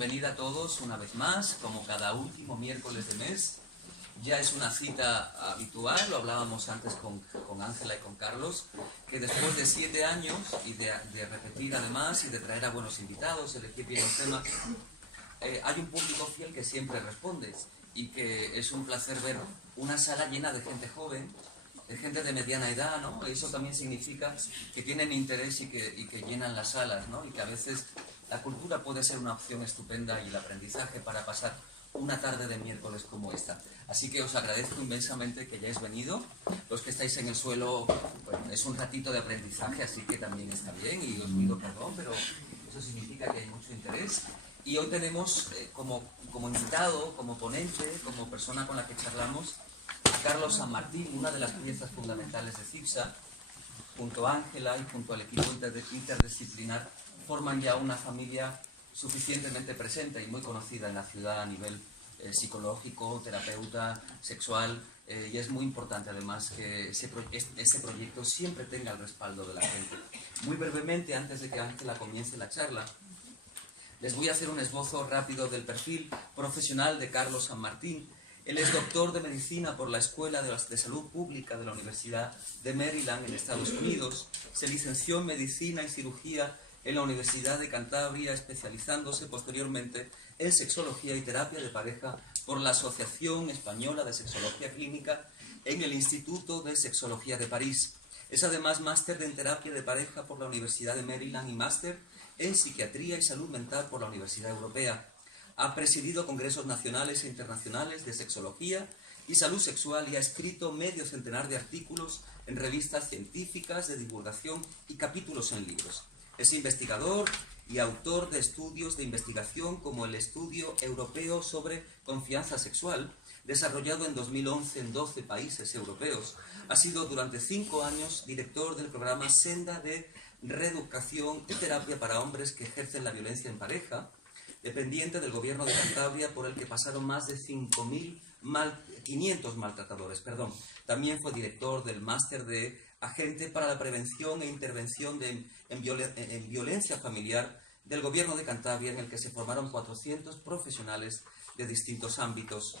bienvenida a todos una vez más, como cada último miércoles de mes. Ya es una cita habitual, lo hablábamos antes con Ángela y con Carlos, que después de 7 años y de repetir además y de traer a buenos invitados, elegir bien los temas, hay un público fiel que siempre responde y que es un placer ver una sala llena de gente joven, de gente de mediana edad, ¿no? Eso también significa que tienen interés y que llenan las salas, ¿no? Y que a veces la cultura puede ser una opción estupenda y el aprendizaje para pasar una tarde de miércoles como esta. Así que os agradezco inmensamente que hayáis venido. Los que estáis en el suelo, bueno, es un ratito de aprendizaje, así que también está bien y os pido perdón, pero eso significa que hay mucho interés. Y hoy tenemos como invitado, como ponente, como persona con la que charlamos, a Carlos San Martín, una de las piezas fundamentales de CIPSA. Junto a Ángela y junto al equipo interdisciplinar forman ya una familia suficientemente presente y muy conocida en la ciudad a nivel psicológico, terapeuta, sexual, y es muy importante además que ese proyecto siempre tenga el respaldo de la gente. Muy brevemente, antes de que Ángela comience la charla, les voy a hacer un esbozo rápido del perfil profesional de Carlos San Martín. Él es doctor de Medicina por la Escuela de Salud Pública de la Universidad de Maryland en Estados Unidos. Se licenció en Medicina y Cirugía en la Universidad de Cantabria, especializándose posteriormente en Sexología y Terapia de Pareja por la Asociación Española de Sexología Clínica en el Instituto de Sexología de París. Es además máster en Terapia de Pareja por la Universidad de Maryland y máster en Psiquiatría y Salud Mental por la Universidad Europea. Ha presidido congresos nacionales e internacionales de sexología y salud sexual y ha escrito medio centenar de artículos en revistas científicas de divulgación y capítulos en libros. Es investigador y autor de estudios de investigación como el Estudio Europeo sobre Confianza Sexual, desarrollado en 2011 en 12 países europeos. Ha sido durante 5 años director del programa Senda de Reeducación y Terapia para Hombres que ejercen la violencia en pareja, dependiente del gobierno de Cantabria, por el que pasaron más de 500 maltratadores. También fue director del máster de Agente para la Prevención e Intervención en Violencia Familiar del gobierno de Cantabria, en el que se formaron 400 profesionales de distintos ámbitos.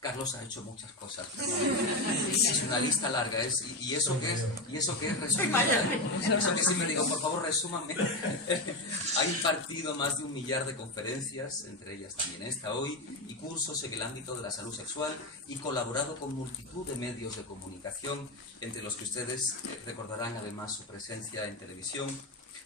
Carlos ha hecho muchas cosas. Es una lista larga. ¿Y eso qué es resumida? Eso que siempre digo, por favor, resúmanme. Ha impartido más de 1 millar de conferencias, entre ellas también esta hoy, y cursos en el ámbito de la salud sexual, y colaborado con multitud de medios de comunicación, entre los que ustedes recordarán además su presencia en televisión.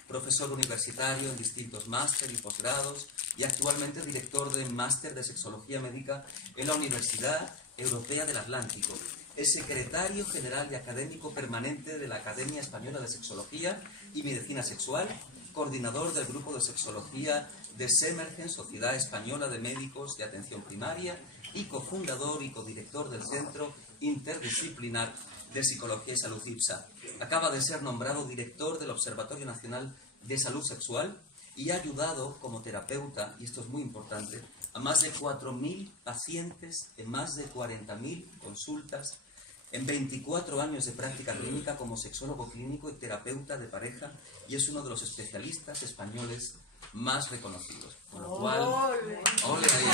Profesor universitario en distintos máster y posgrados y actualmente director del máster de Sexología Médica en la Universidad Europea del Atlántico. Es secretario general y académico permanente de la Academia Española de Sexología y Medicina Sexual, coordinador del Grupo de Sexología de Semergen, Sociedad Española de Médicos de Atención Primaria, y cofundador y codirector del Centro Interdisciplinar de Psicología y Salud CIPSA. Acaba de ser nombrado director del Observatorio Nacional de Salud Sexual y ha ayudado como terapeuta, y esto es muy importante, a más de 4.000 pacientes en más de 40.000 consultas, en 24 años de práctica clínica como sexólogo clínico y terapeuta de pareja, y es uno de los especialistas españoles más reconocidos. Con lo cual, ¡ole ahí!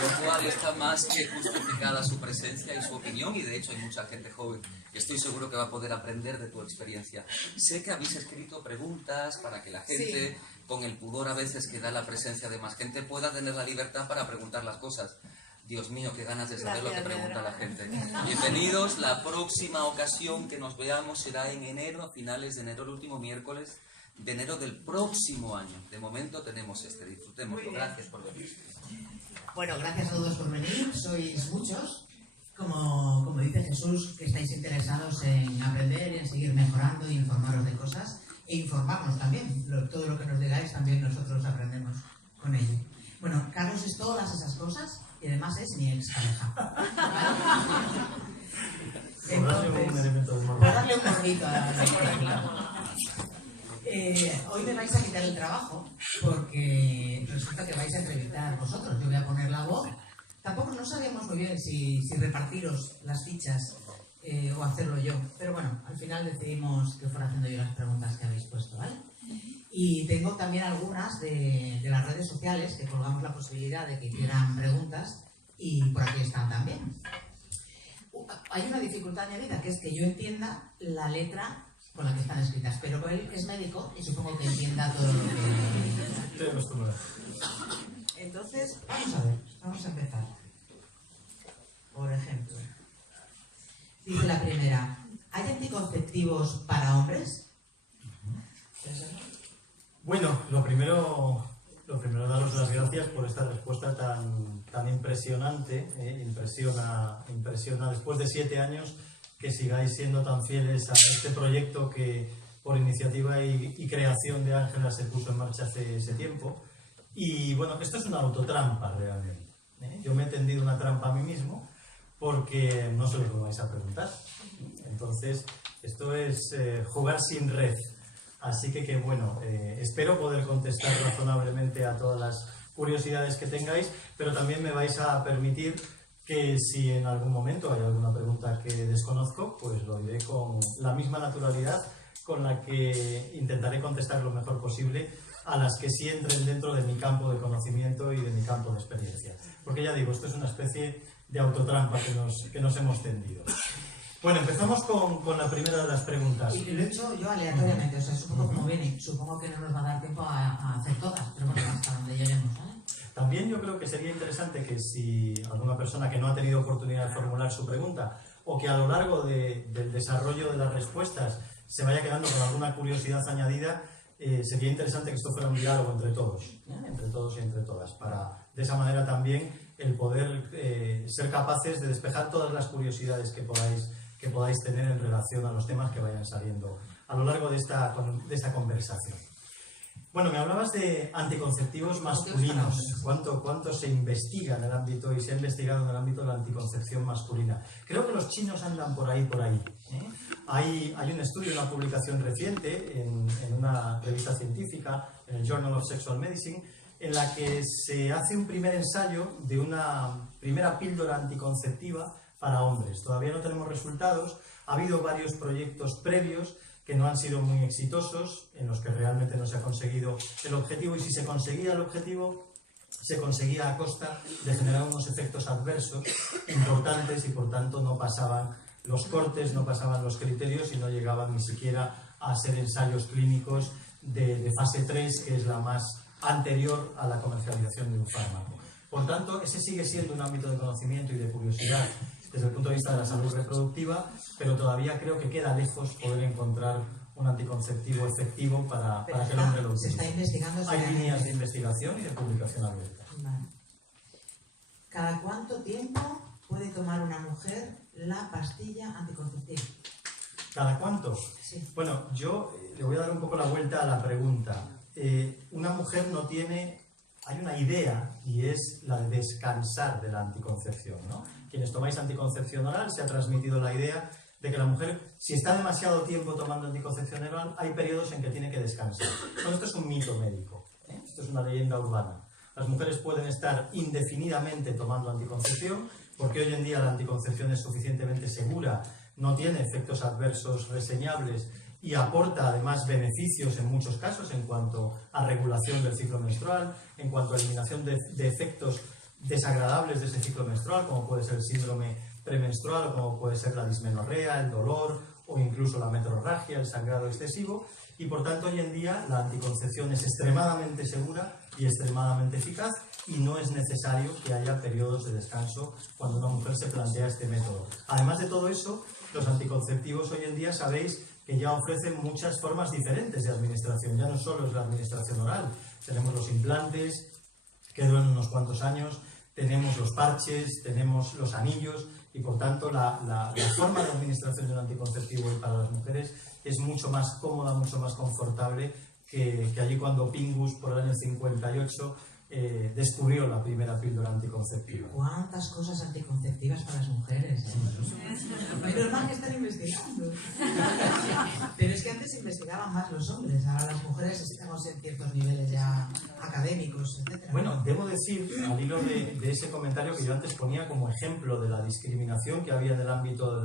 Con lo cual está más que justificada su presencia y su opinión, y de hecho hay mucha gente joven que estoy seguro que va a poder aprender de tu experiencia. Sé que habéis escrito preguntas para que la gente, con el pudor a veces que da la presencia de más gente, pueda tener la libertad para preguntar las cosas. Dios mío, qué ganas de saber lo que pregunta la gente. Bienvenidos. La próxima ocasión que nos veamos será en enero, a finales de enero, el último miércoles de enero del próximo año. De momento tenemos disfrutémoslo. Gracias por venir. Bueno, gracias a todos por venir. Sois muchos, como dice Jesús, que estáis interesados en aprender, en seguir mejorando y informaros de cosas e informarnos también. Todo lo que nos digáis también nosotros aprendemos con ello. Bueno, Carlos es todas esas cosas y además es mi expareja. Por darle un poquito a la pareja. Hoy me vais a quitar el trabajo porque resulta que vais a entrevistar vosotros. Yo voy a poner la voz. Tampoco no sabíamos muy bien si repartiros las fichas o hacerlo yo. Pero bueno, al final decidimos que fuera haciendo yo las preguntas que habéis puesto, ¿vale? Y tengo también algunas de las redes sociales que colgamos la posibilidad de que hicieran preguntas y por aquí están también. Hay una dificultad añadida, que es que yo entienda la letra con la que están escritas, pero él es médico y supongo que entienda todo lo que... Entonces, vamos a ver, vamos a empezar. Por ejemplo, dice la primera: ¿hay anticonceptivos para hombres? Bueno, lo primero daros las gracias por esta respuesta tan impresionante. Impresiona después de 7 años que sigáis siendo tan fieles a este proyecto que por iniciativa y creación de Ángela se puso en marcha hace ese tiempo. Y bueno, esto es una autotrampa realmente. Yo me he tendido una trampa a mí mismo porque no sé lo que me vais a preguntar. Entonces, esto es jugar sin red. Así que bueno, espero poder contestar razonablemente a todas las curiosidades que tengáis, pero también me vais a permitir que si en algún momento hay alguna pregunta que desconozco, pues lo diré con la misma naturalidad con la que intentaré contestar lo mejor posible a las que sí entren dentro de mi campo de conocimiento y de mi campo de experiencia. Porque ya digo, esto es una especie de autotrampa que nos hemos tendido. Bueno, empezamos con la primera de las preguntas. Y lo he hecho yo aleatoriamente, o sea, supongo como viene. Supongo que no nos va a dar tiempo a hacer todas, pero bueno, hasta donde lleguemos, ¿vale? También yo creo que sería interesante que si alguna persona que no ha tenido oportunidad de formular su pregunta o que a lo largo del desarrollo de las respuestas se vaya quedando con alguna curiosidad añadida, sería interesante que esto fuera un diálogo entre todos y entre todas, para de esa manera también el poder ser capaces de despejar todas las curiosidades que podáis tener en relación a los temas que vayan saliendo a lo largo de esta conversación. Bueno, me hablabas de anticonceptivos masculinos. ¿Cuánto se investiga en el ámbito y se ha investigado en el ámbito de la anticoncepción masculina? Creo que los chinos andan por ahí. Hay un estudio, una publicación reciente en una revista científica, en el Journal of Sexual Medicine, en la que se hace un primer ensayo de una primera píldora anticonceptiva para hombres. Todavía no tenemos resultados. Ha habido varios proyectos previos que no han sido muy exitosos, en los que realmente no se ha conseguido el objetivo, y si se conseguía el objetivo, se conseguía a costa de generar unos efectos adversos importantes y por tanto no pasaban los cortes, no pasaban los criterios y no llegaban ni siquiera a ser ensayos clínicos de fase 3, que es la más anterior a la comercialización de un fármaco. Por tanto, ese sigue siendo un ámbito de conocimiento y de curiosidad desde el punto de vista de la salud reproductiva, pero todavía creo que queda lejos poder encontrar un anticonceptivo efectivo para que el hombre lo utilice. Se está investigando. Hay líneas de investigación y de publicación abierta. Vale. ¿Cada cuánto tiempo puede tomar una mujer la pastilla anticonceptiva? ¿Cada cuánto? Sí. Bueno, yo le voy a dar un poco la vuelta a la pregunta. Una mujer no tiene... Hay una idea, y es la de descansar de la anticoncepción, ¿no? Quienes tomáis anticoncepción oral, se ha transmitido la idea de que la mujer, si está demasiado tiempo tomando anticoncepción oral, hay periodos en que tiene que descansar. Bueno, esto es un mito médico, esto es una leyenda urbana. Las mujeres pueden estar indefinidamente tomando anticoncepción, porque hoy en día la anticoncepción es suficientemente segura, no tiene efectos adversos reseñables y aporta además beneficios en muchos casos en cuanto a regulación del ciclo menstrual, en cuanto a eliminación de efectos desagradables de ese ciclo menstrual, como puede ser el síndrome premenstrual, o como puede ser la dismenorrea, el dolor o incluso la metrorragia, el sangrado excesivo, y por tanto hoy en día la anticoncepción es extremadamente segura y extremadamente eficaz, y no es necesario que haya periodos de descanso cuando una mujer se plantea este método. Además de todo eso, los anticonceptivos hoy en día sabéis que ya ofrecen muchas formas diferentes de administración. Ya no solo es la administración oral, tenemos los implantes que duran unos cuantos años, tenemos los parches, tenemos los anillos, y por tanto la forma de administración de un anticonceptivo para las mujeres es mucho más cómoda, mucho más confortable que allí cuando Pingus, por el año 58, descubrió la primera píldora anticonceptiva. ¿Cuántas cosas anticonceptivas para las mujeres? Menos mal que están investigando. Pero es que antes investigaban más los hombres, ahora las mujeres estamos en ciertos niveles ya académicos, etc. Bueno, debo decir, al hilo de ese comentario que yo antes ponía como ejemplo de la discriminación que había en el ámbito de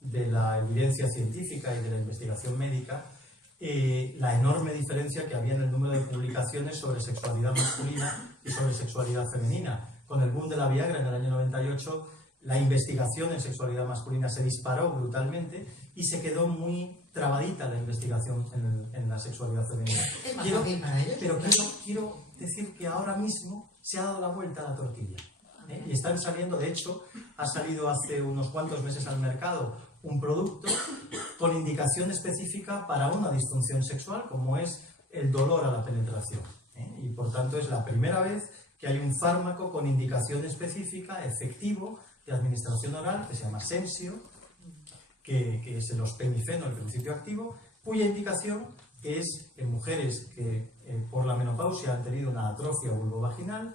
de la evidencia científica y de la investigación médica la enorme diferencia que había en el número de publicaciones sobre sexualidad masculina y sobre sexualidad femenina. Con el boom de la Viagra en el año 98, la investigación en sexualidad masculina se disparó brutalmente y se quedó muy trabadita la investigación en la sexualidad femenina. Es más fácil para ellos. Pero quiero decir que ahora mismo se ha dado la vuelta a la tortilla. Y están saliendo, de hecho, ha salido hace unos cuantos meses al mercado un producto con indicación específica para una disfunción sexual, como es el dolor a la penetración. Y por tanto es la primera vez que hay un fármaco con indicación específica, efectivo, de administración oral, que se llama Sensio, que es el ospemifeno, el principio activo, cuya indicación es en mujeres que por la menopausia han tenido una atrofia vulvovaginal.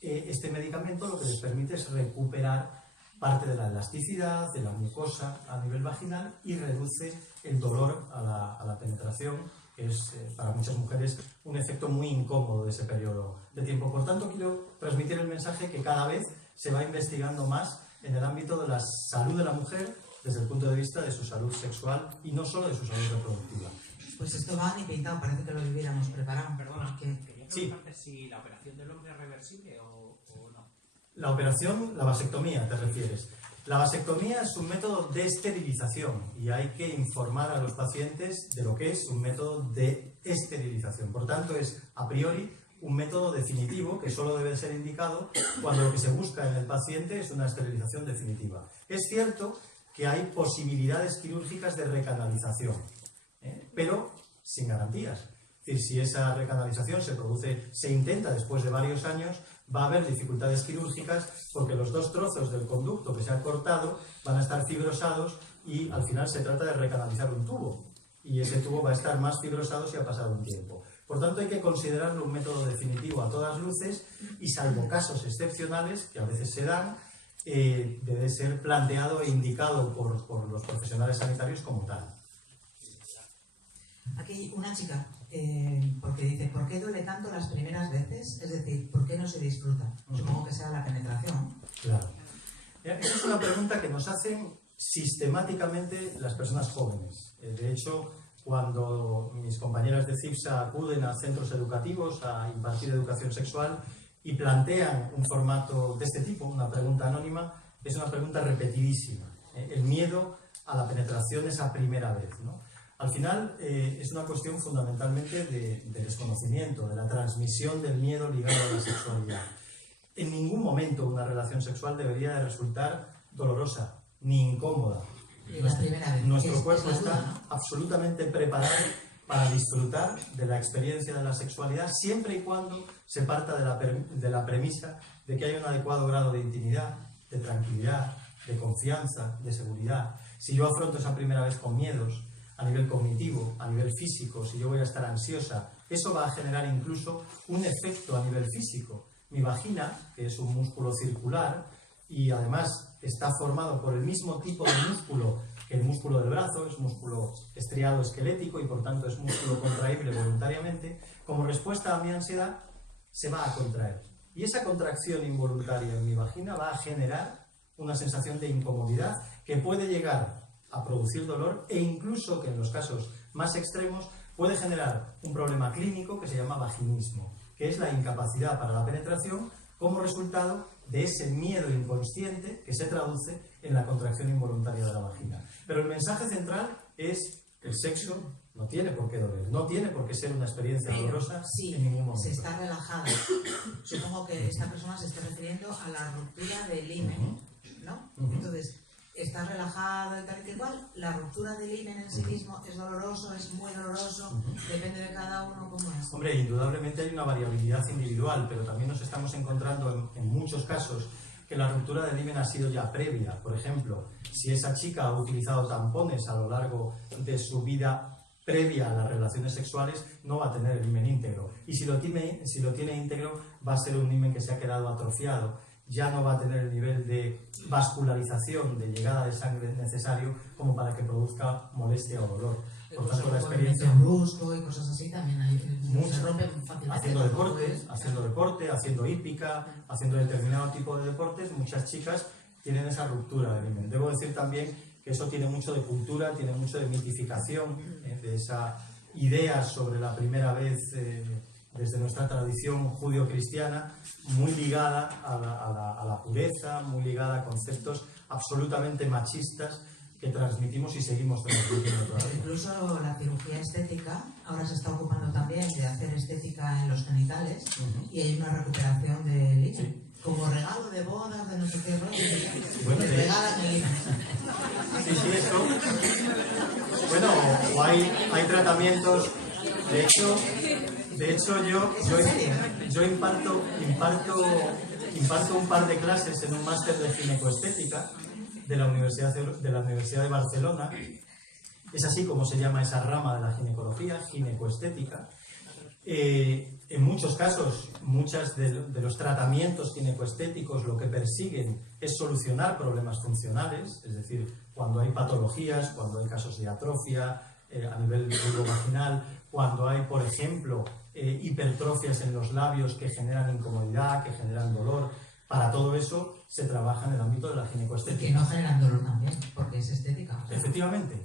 Este medicamento lo que les permite es recuperar parte de la elasticidad, de la mucosa a nivel vaginal y reduce el dolor a la penetración, que es para muchas mujeres un efecto muy incómodo de ese periodo de tiempo. Por tanto, quiero transmitir el mensaje que cada vez se va investigando más en el ámbito de la salud de la mujer desde el punto de vista de su salud sexual y no solo de su salud reproductiva. Pues esto va ni pintado, parece que lo hubiéramos preparado. Perdona, quería preguntarte Sí. si la operación del hombre es reversible o no. La operación, la vasectomía, ¿te refieres? La vasectomía es un método de esterilización y hay que informar a los pacientes de lo que es un método de esterilización. Por tanto, es a priori un método definitivo que solo debe ser indicado cuando lo que se busca en el paciente es una esterilización definitiva. Es cierto que hay posibilidades quirúrgicas de recanalización, pero sin garantías. Es decir, si esa recanalización se intenta después de varios años, va a haber dificultades quirúrgicas porque los dos trozos del conducto que se han cortado van a estar fibrosados y al final se trata de recanalizar un tubo y ese tubo va a estar más fibrosado si ha pasado un tiempo. Por tanto, hay que considerarlo un método definitivo a todas luces y, salvo casos excepcionales que a veces se dan, debe ser planteado e indicado por los profesionales sanitarios como tal. Aquí una chica, porque dice, ¿por qué duele tanto las primeras veces? Es decir, ¿por qué no se disfruta? Supongo que sea la penetración. Claro. Esa es una pregunta que nos hacen sistemáticamente las personas jóvenes. De hecho, cuando mis compañeras de CIFSA acuden a centros educativos a impartir educación sexual y plantean un formato de este tipo, una pregunta anónima, es una pregunta repetidísima. El miedo a la penetración esa primera vez, ¿no? Al final es una cuestión fundamentalmente de desconocimiento, de la transmisión del miedo ligado a la sexualidad. En ningún momento una relación sexual debería de resultar dolorosa ni incómoda. Nuestro cuerpo está absolutamente preparado para disfrutar de la experiencia de la sexualidad siempre y cuando se parta de la premisa de que hay un adecuado grado de intimidad, de tranquilidad, de confianza, de seguridad. Si yo afronto esa primera vez con miedos, a nivel cognitivo, a nivel físico, si yo voy a estar ansiosa, eso va a generar incluso un efecto a nivel físico. Mi vagina, que es un músculo circular y además está formado por el mismo tipo de músculo que el músculo del brazo, es músculo estriado esquelético y por tanto es músculo contraíble voluntariamente, como respuesta a mi ansiedad se va a contraer. Y esa contracción involuntaria en mi vagina va a generar una sensación de incomodidad que puede llegar a producir dolor e incluso, que en los casos más extremos, puede generar un problema clínico que se llama vaginismo, que es la incapacidad para la penetración como resultado de ese miedo inconsciente que se traduce en la contracción involuntaria de la vagina. Pero el mensaje central es que el sexo no tiene por qué doler, no tiene por qué ser una experiencia dolorosa en ningún momento. Si está relajada, supongo que esta persona se está refiriendo a la ruptura del himen, ¿no? Entonces, está relajado y tal y igual, la ruptura del himen en sí mismo es doloroso, es muy doloroso, depende de cada uno cómo es. Hombre, indudablemente hay una variabilidad individual, pero también nos estamos encontrando en muchos casos que la ruptura del himen ha sido ya previa. Por ejemplo, si esa chica ha utilizado tampones a lo largo de su vida previa a las relaciones sexuales, no va a tener el himen íntegro. Y si lo tiene íntegro, va a ser un himen que se ha quedado atrofiado. Ya no va a tener el nivel de vascularización, de llegada de sangre necesario como para que produzca molestia o dolor. Por tanto, la experiencia brusco y cosas así también hay, se rompen fácilmente. Haciendo deporte, haciendo hípica, haciendo determinado tipo de deportes, muchas chicas tienen esa ruptura del himen. Debo decir también que eso tiene mucho de cultura, tiene mucho de mitificación, de esa idea sobre la primera vez desde nuestra tradición judío-cristiana, muy ligada a la pureza, muy ligada a conceptos absolutamente machistas que transmitimos y seguimos transmitiendo todavía. Incluso la cirugía estética ahora se está ocupando también de hacer estética en los genitales y hay una recuperación del INE. Sí. Como regalo de bodas, de no sé qué rollo. Bueno, regalan el INE. Sí, eso. Bueno, o hay tratamientos. De hecho yo imparto un par de clases en un máster de ginecoestética de la Universidad de Barcelona. Es así como se llama esa rama de la ginecología, ginecoestética. En muchos casos, muchos de los tratamientos ginecoestéticos lo que persiguen es solucionar problemas funcionales, es decir, cuando hay patologías, cuando hay casos de atrofia a nivel vulvovaginal, cuando hay, por ejemplo, hipertrofias en los labios que generan incomodidad, que generan dolor. Para todo eso se trabaja en el ámbito de la ginecoestética. Y que no generan dolor también, porque es estética. Efectivamente,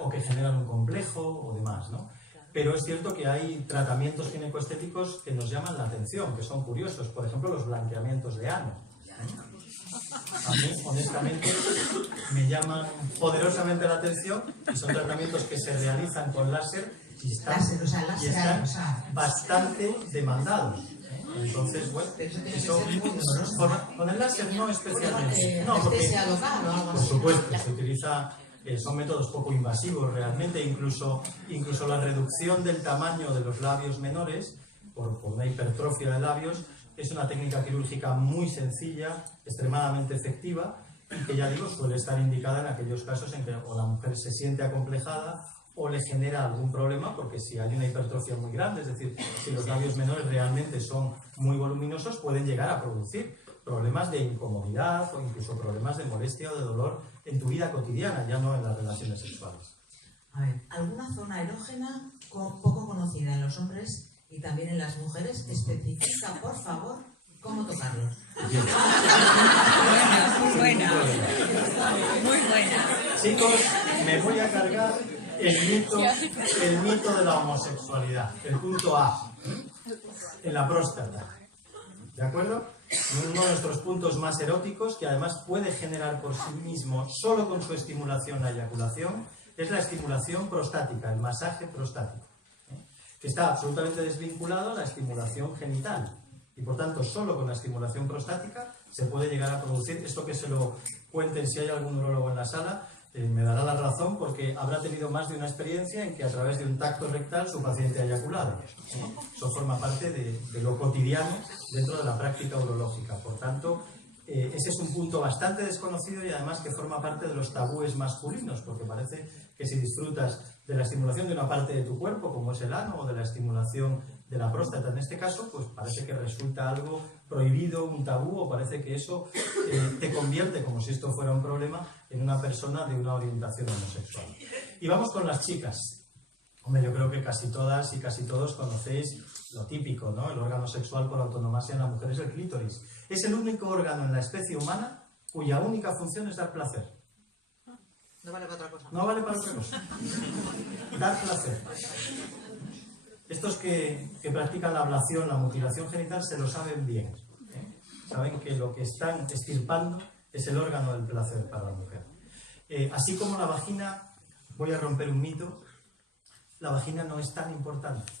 o que generan un complejo o demás, ¿no? Pero es cierto que hay tratamientos ginecoestéticos que nos llaman la atención, que son curiosos. Por ejemplo, los blanqueamientos de ano. A mí, honestamente, me llaman poderosamente la atención y son tratamientos que se realizan con láser y están bastante demandados. Entonces, bueno, eso con el láser no especialmente. No, porque, por supuesto, se utiliza, son métodos poco invasivos realmente, incluso la reducción del tamaño de los labios menores por una hipertrofia de labios es una técnica quirúrgica muy sencilla, extremadamente efectiva y que, ya digo, suele estar indicada en aquellos casos en que o la mujer se siente acomplejada o le genera algún problema, porque si hay una hipertrofia muy grande, es decir, si los labios menores realmente son muy voluminosos, pueden llegar a producir problemas de incomodidad o incluso problemas de molestia o de dolor en tu vida cotidiana, ya no en las relaciones sexuales. A ver, ¿alguna zona erógena poco conocida en los hombres y también en las mujeres? Especifica, por favor, cómo tocarlos. Buena. Muy buena. Chicos, me voy a cargar el mito de la homosexualidad, el punto A, en la próstata. ¿De acuerdo? Uno de nuestros puntos más eróticos, que además puede generar por sí mismo, solo con su estimulación, la eyaculación, es la estimulación prostática, el masaje prostático, que está absolutamente desvinculado a la estimulación genital. Y por tanto, solo con la estimulación prostática se puede llegar a producir, esto que se lo cuenten si hay algún urólogo en la sala, me dará la razón porque habrá tenido más de una experiencia en que a través de un tacto rectal su paciente ha eyaculado. Eso forma parte de lo cotidiano dentro de la práctica urológica. Por tanto, ese es un punto bastante desconocido y además que forma parte de los tabúes masculinos, porque parece que si disfrutas de la estimulación de una parte de tu cuerpo, como es el ano, o de la estimulación de la próstata en este caso, pues parece que resulta algo prohibido, un tabú, o parece que eso te convierte, como si esto fuera un problema, en una persona de una orientación homosexual. Y vamos con las chicas. Hombre, yo creo que casi todas y casi todos conocéis lo típico, ¿no? El órgano sexual por autonomasia en la mujer es el clítoris. Es el único órgano en la especie humana cuya única función es dar placer. No vale para otra cosa. No vale para otra cosa. Dar placer. Estos que practican la ablación, la mutilación genital, se lo saben bien. Saben que lo que están extirpando es el órgano del placer para la mujer. Así como la vagina, voy a romper un mito, la vagina no es tan importante.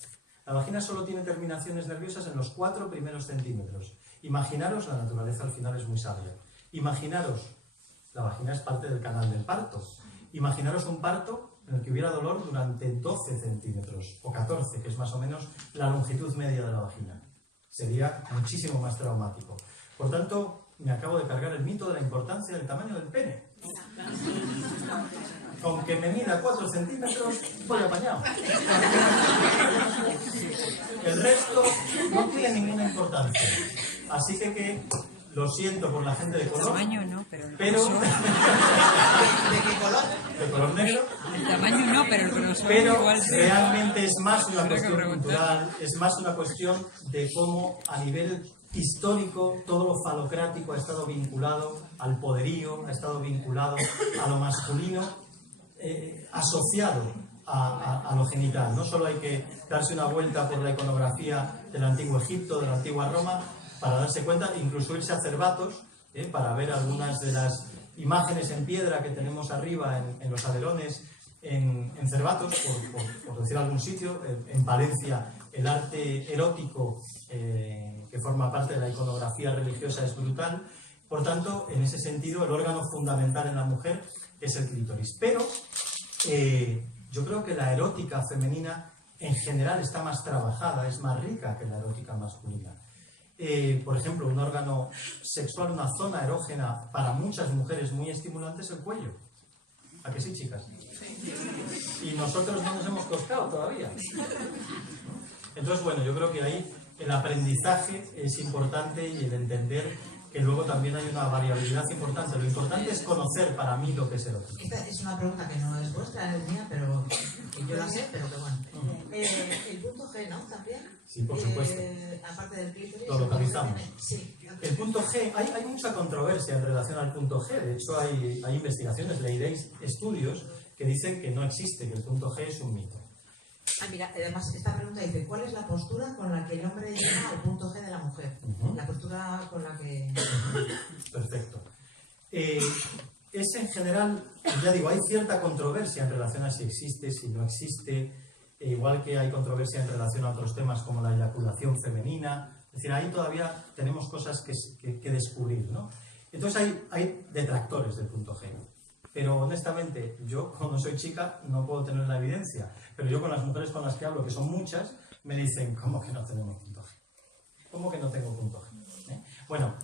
La vagina solo tiene terminaciones nerviosas en los 4 primeros centímetros. Imaginaros, la naturaleza al final es muy sabia. Imaginaros, la vagina es parte del canal del parto. Imaginaros un parto en el que hubiera dolor durante 12 centímetros o 14, que es más o menos la longitud media de la vagina. Sería muchísimo más traumático. Por tanto, me acabo de cargar el mito de la importancia del tamaño del pene. Aunque me mida 4 centímetros, voy apañado. El resto no tiene ninguna importancia. Así que lo siento por la gente de color. El tamaño no, pero el grosor. ¿De qué color? De color negro. El tamaño no, pero el grosor pero igual sí. Realmente es más una cuestión cultural, es más una cuestión de cómo a nivel histórico, todo lo falocrático ha estado vinculado al poderío, ha estado vinculado a lo masculino, asociado a lo genital. No solo hay que darse una vuelta por la iconografía del antiguo Egipto, de la antigua Roma, para darse cuenta, incluso irse a Cervatos, para ver algunas de las imágenes en piedra que tenemos arriba en los alerones en Cervatos, por decir algún sitio. En Palencia el arte erótico que forma parte de la iconografía religiosa es brutal. Por tanto, en ese sentido, el órgano fundamental en la mujer es el clítoris. Pero yo creo que la erótica femenina en general está más trabajada, es más rica que la erótica masculina. Por ejemplo, un órgano sexual, una zona erógena para muchas mujeres muy estimulante es el cuello. ¿A que sí, chicas? Y nosotros no nos hemos coscado todavía. Entonces, bueno, yo creo que ahí el aprendizaje es importante y el entender que luego también hay una variabilidad importante. Lo importante es conocer para mí lo que es erótico. Esta es una pregunta que no es vuestra, es mía, pero que yo la sé, pero que bueno. El punto G, ¿no? ¿También? Sí, por supuesto. Aparte del clítoris. Lo localizamos. Sí. El punto G, hay mucha controversia en relación al punto G. De hecho, hay investigaciones, leeréis estudios que dicen que no existe, que el punto G es un mito. Mira, además esta pregunta dice, ¿cuál es la postura con la que el hombre llega al punto G de la mujer? La postura con la que... Perfecto. Es en general, ya digo, hay cierta controversia en relación a si existe, si no existe, igual que hay controversia en relación a otros temas como la eyaculación femenina. Es decir, ahí todavía tenemos cosas que descubrir, ¿no? Entonces hay detractores del punto G. Pero honestamente, yo como soy chica no puedo tener la evidencia, pero yo con las mujeres con las que hablo, que son muchas, me dicen, ¿cómo que no tenemos punto G? ¿Cómo que no tengo punto G? Bueno,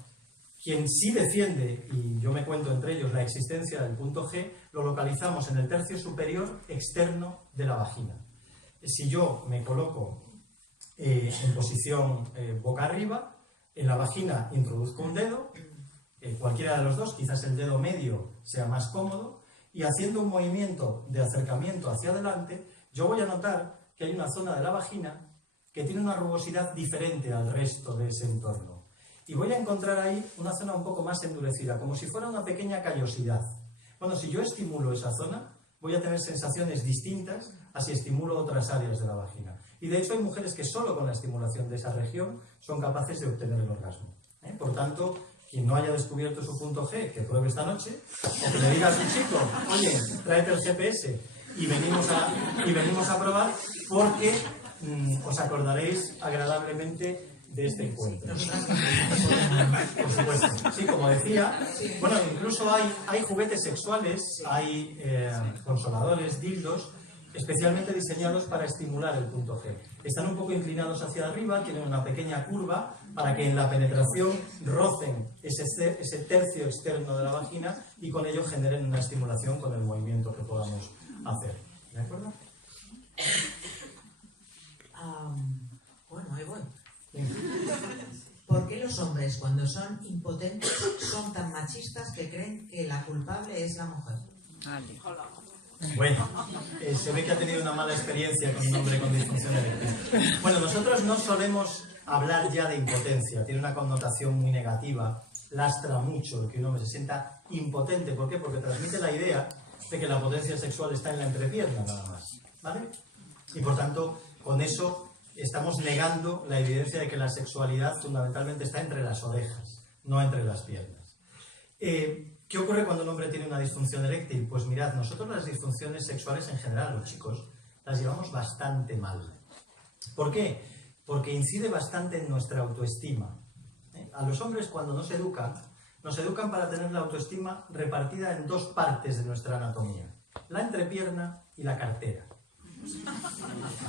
quien sí defiende, y yo me cuento entre ellos, la existencia del punto G, lo localizamos en el tercio superior externo de la vagina. Si yo me coloco en posición boca arriba, en la vagina introduzco un dedo, cualquiera de los dos, quizás el dedo medio sea más cómodo, y haciendo un movimiento de acercamiento hacia adelante, yo voy a notar que hay una zona de la vagina que tiene una rugosidad diferente al resto de ese entorno. Y voy a encontrar ahí una zona un poco más endurecida, como si fuera una pequeña callosidad. Bueno, si yo estimulo esa zona, voy a tener sensaciones distintas a si estimulo otras áreas de la vagina. Y de hecho hay mujeres que solo con la estimulación de esa región son capaces de obtener el orgasmo. Por tanto, quien no haya descubierto su punto G, que pruebe esta noche, o que le diga a su chico, oye, tráete el GPS y venimos a probar, porque os acordaréis agradablemente de este encuentro. Por supuesto. Sí, como decía, bueno, incluso hay juguetes sexuales, hay consoladores, dildos, especialmente diseñados para estimular el punto G. Están un poco inclinados hacia arriba, tienen una pequeña curva para que en la penetración rocen ese tercio externo de la vagina y con ello generen una estimulación con el movimiento que podamos hacer. ¿De acuerdo? Bueno, ahí voy. ¿Por qué los hombres, cuando son impotentes, son tan machistas que creen que la culpable es la mujer? Vale. Bueno, se ve que ha tenido una mala experiencia con un hombre con disfunción eréctil. Bueno, nosotros no solemos hablar ya de impotencia, tiene una connotación muy negativa, lastra mucho que un hombre se sienta impotente. ¿Por qué? Porque transmite la idea de que la potencia sexual está en la entrepierna nada más, ¿vale? Y por tanto, con eso estamos negando la evidencia de que la sexualidad fundamentalmente está entre las orejas, no entre las piernas. ¿Qué ocurre cuando un hombre tiene una disfunción eréctil? Pues mirad, nosotros las disfunciones sexuales en general, los chicos, las llevamos bastante mal. ¿Por qué? Porque incide bastante en nuestra autoestima. A los hombres cuando nos educan para tener la autoestima repartida en dos partes de nuestra anatomía, la entrepierna y la cartera.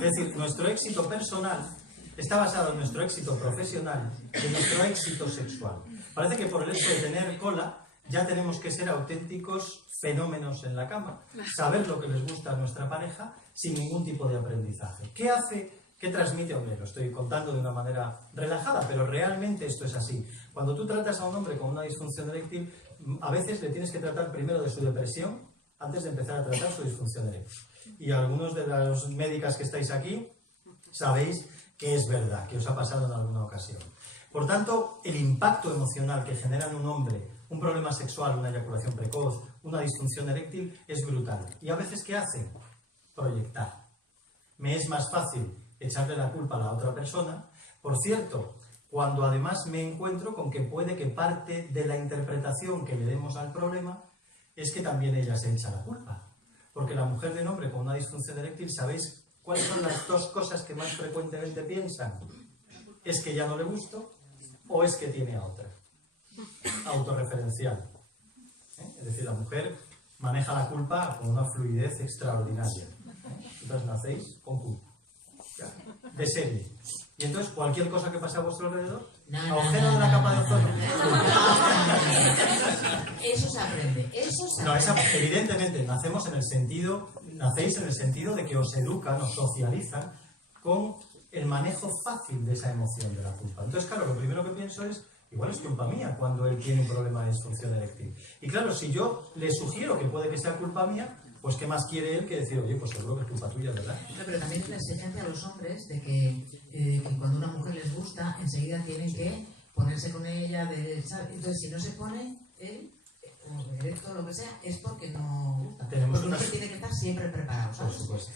Es decir, nuestro éxito personal está basado en nuestro éxito profesional y en nuestro éxito sexual. Parece que por el hecho de tener cola ya tenemos que ser auténticos fenómenos en la cama, saber lo que les gusta a nuestra pareja sin ningún tipo de aprendizaje. ¿Qué hace? ¿Qué transmite? Hombre, lo estoy contando de una manera relajada, pero realmente esto es así. Cuando tú tratas a un hombre con una disfunción eréctil, a veces le tienes que tratar primero de su depresión antes de empezar a tratar su disfunción eréctil. Y algunos de las médicas que estáis aquí sabéis que es verdad, que os ha pasado en alguna ocasión. Por tanto, el impacto emocional que genera en un hombre un problema sexual, una eyaculación precoz, una disfunción eréctil, es brutal. ¿Y a veces qué hacen? Proyectar. Me es más fácil echarle la culpa a la otra persona. Por cierto, cuando además me encuentro con que puede que parte de la interpretación que le demos al problema es que también ella se echa la culpa. Porque la mujer de un hombre con una disfunción eréctil, ¿sabéis cuáles son las dos cosas que más frecuentemente piensan? ¿Es que ya no le gusto o es que tiene a otra? Autorreferencial. Es decir, la mujer maneja la culpa con una fluidez extraordinaria. Entonces nacéis con culpa. De serie. Y entonces cualquier cosa que pase a vuestro alrededor, agujero de la capa de ozono. Eso se aprende. No, evidentemente nacéis en el sentido de que os educan, os socializan con el manejo fácil de esa emoción de la culpa. Entonces, claro, lo primero que pienso es, igual es culpa mía cuando él tiene un problema de disfunción eréctil. Y claro, si yo le sugiero que puede que sea culpa mía, pues ¿qué más quiere él que decir, oye, pues seguro que es culpa tuya, ¿verdad? No, pero también es la exigencia a los hombres de que cuando una mujer les gusta, enseguida tienen que ponerse con ella, ¿sabes? Entonces, si no se pone él, o erecto o lo que sea, es porque no gusta. Porque uno tiene que estar siempre preparado, ¿sabes? Por supuesto.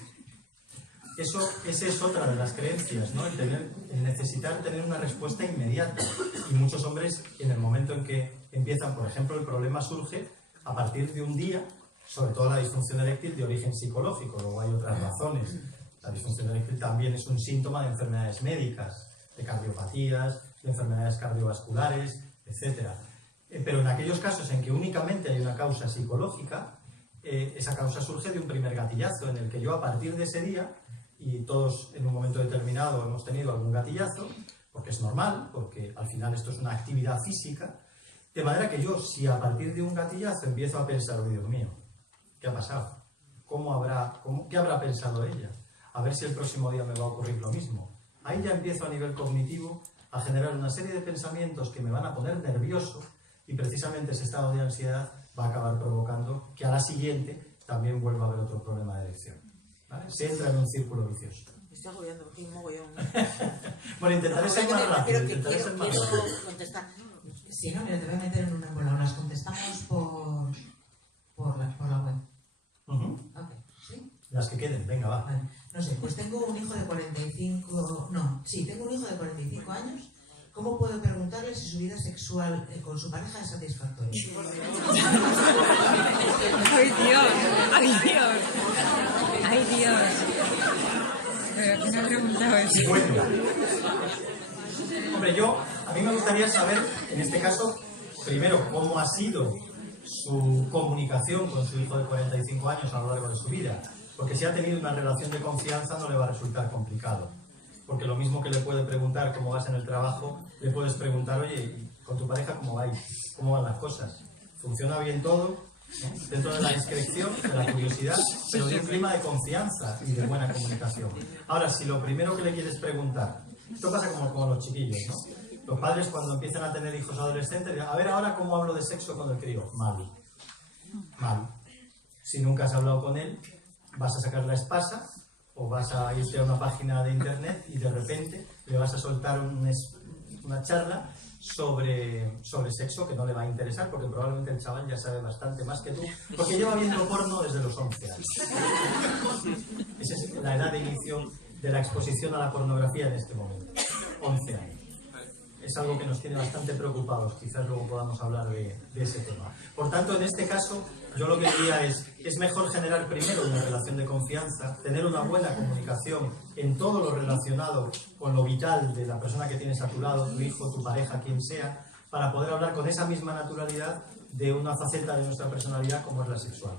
Esa es otra de las creencias, ¿no? El necesitar tener una respuesta inmediata. Y muchos hombres, en el momento en que empiezan, por ejemplo, el problema surge a partir de un día, sobre todo la disfunción eréctil de origen psicológico, luego hay otras razones. La disfunción eréctil también es un síntoma de enfermedades médicas, de cardiopatías, de enfermedades cardiovasculares, etc. Pero en aquellos casos en que únicamente hay una causa psicológica, esa causa surge de un primer gatillazo en el que yo a partir de ese día, y todos en un momento determinado hemos tenido algún gatillazo, porque es normal, porque al final esto es una actividad física, de manera que yo, si a partir de un gatillazo empiezo a pensar, oh, Dios mío, ¿qué ha pasado? ¿Qué habrá pensado ella? A ver si el próximo día me va a ocurrir lo mismo. Ahí ya empiezo a nivel cognitivo a generar una serie de pensamientos que me van a poner nervioso y precisamente ese estado de ansiedad va a acabar provocando que a la siguiente también vuelva a haber otro problema de erección. ¿Vale? Se entra en un círculo vicioso. Me estoy agobiando porque hay un mogollón. Bueno, intentaré ser más rápido. Quiero contestar. Si no, mira, te voy a meter en una bola. Las contestamos por la web. Okay. ¿Sí? Las que queden, venga, va. Vale. No sé, pues tengo un hijo de 45... No, sí, tengo un hijo de 45 años. ¿Cómo puedo preguntarle si su vida sexual con su pareja es satisfactoria? ¡Ay, Dios! ¡Ay, Dios! ¡Ay, Dios! ¿Pero quién ha preguntado eso? Bueno. Hombre, a mí me gustaría saber, en este caso, primero, cómo ha sido su comunicación con su hijo de 45 años a lo largo de su vida. Porque si ha tenido una relación de confianza no le va a resultar complicado. Porque lo mismo que le puede preguntar cómo vas en el trabajo, le puedes preguntar, oye, con tu pareja cómo vais, cómo van las cosas. ¿Funciona bien todo? ¿No? Dentro de la discreción, de la curiosidad, pero de un clima de confianza y de buena comunicación. Ahora, si lo primero que le quieres preguntar, esto pasa como con los chiquillos, ¿no? Los padres cuando empiezan a tener hijos adolescentes, a ver ahora cómo hablo de sexo con el crío. Mal. Si nunca has hablado con él, vas a sacar la espasa o vas a irte a una página de internet y de repente le vas a soltar una charla sobre sexo que no le va a interesar porque probablemente el chaval ya sabe bastante más que tú porque lleva viendo porno desde los 11 años. Esa es la edad de inicio de la exposición a la pornografía en este momento. 11 años. Es algo que nos tiene bastante preocupados. Quizás luego podamos hablar de ese tema. Por tanto, en este caso, yo lo que diría es mejor generar primero una relación de confianza, tener una buena comunicación en todo lo relacionado con lo vital de la persona que tienes a tu lado, tu hijo, tu pareja, quien sea, para poder hablar con esa misma naturalidad de una faceta de nuestra personalidad como es la sexual.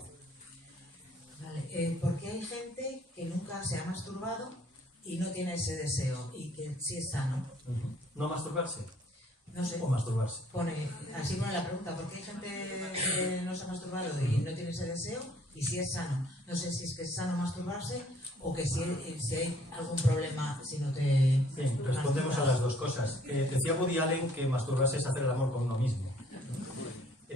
Vale, porque hay gente que nunca se ha masturbado y no tiene ese deseo y que sí es sano. ¿No masturbarse? No sé. ¿O masturbarse? Así pone la pregunta, ¿por qué hay gente que no se ha masturbado y no tiene ese deseo y si es sano? No sé si es que es sano masturbarse o que si hay algún problema si no te... Bien, respondemos a las dos cosas. Decía Woody Allen que masturbarse es hacer el amor con uno mismo.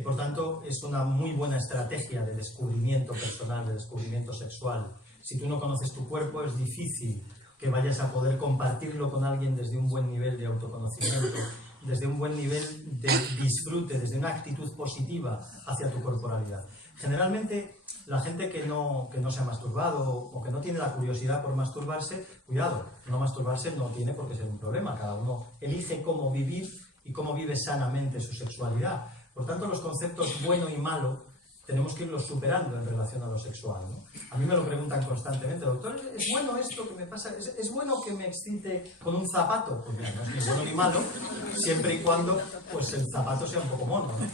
Por tanto, es una muy buena estrategia de descubrimiento personal, de descubrimiento sexual. Si tú no conoces tu cuerpo, es difícil que vayas a poder compartirlo con alguien desde un buen nivel de autoconocimiento desde un buen nivel de disfrute, desde una actitud positiva hacia tu corporalidad. Generalmente, la gente que no se ha masturbado o que no tiene la curiosidad por masturbarse, cuidado, no masturbarse no tiene por qué ser un problema. Cada uno elige cómo vivir y cómo vive sanamente su sexualidad. Por tanto, los conceptos bueno y malo tenemos que irlos superando en relación a lo sexual, ¿no? A mí me lo preguntan constantemente, doctor, ¿es bueno esto que me pasa? ¿Es bueno que me excite con un zapato? Pues mira, no es ni bueno ni malo, siempre y cuando pues el zapato sea un poco mono, ¿no?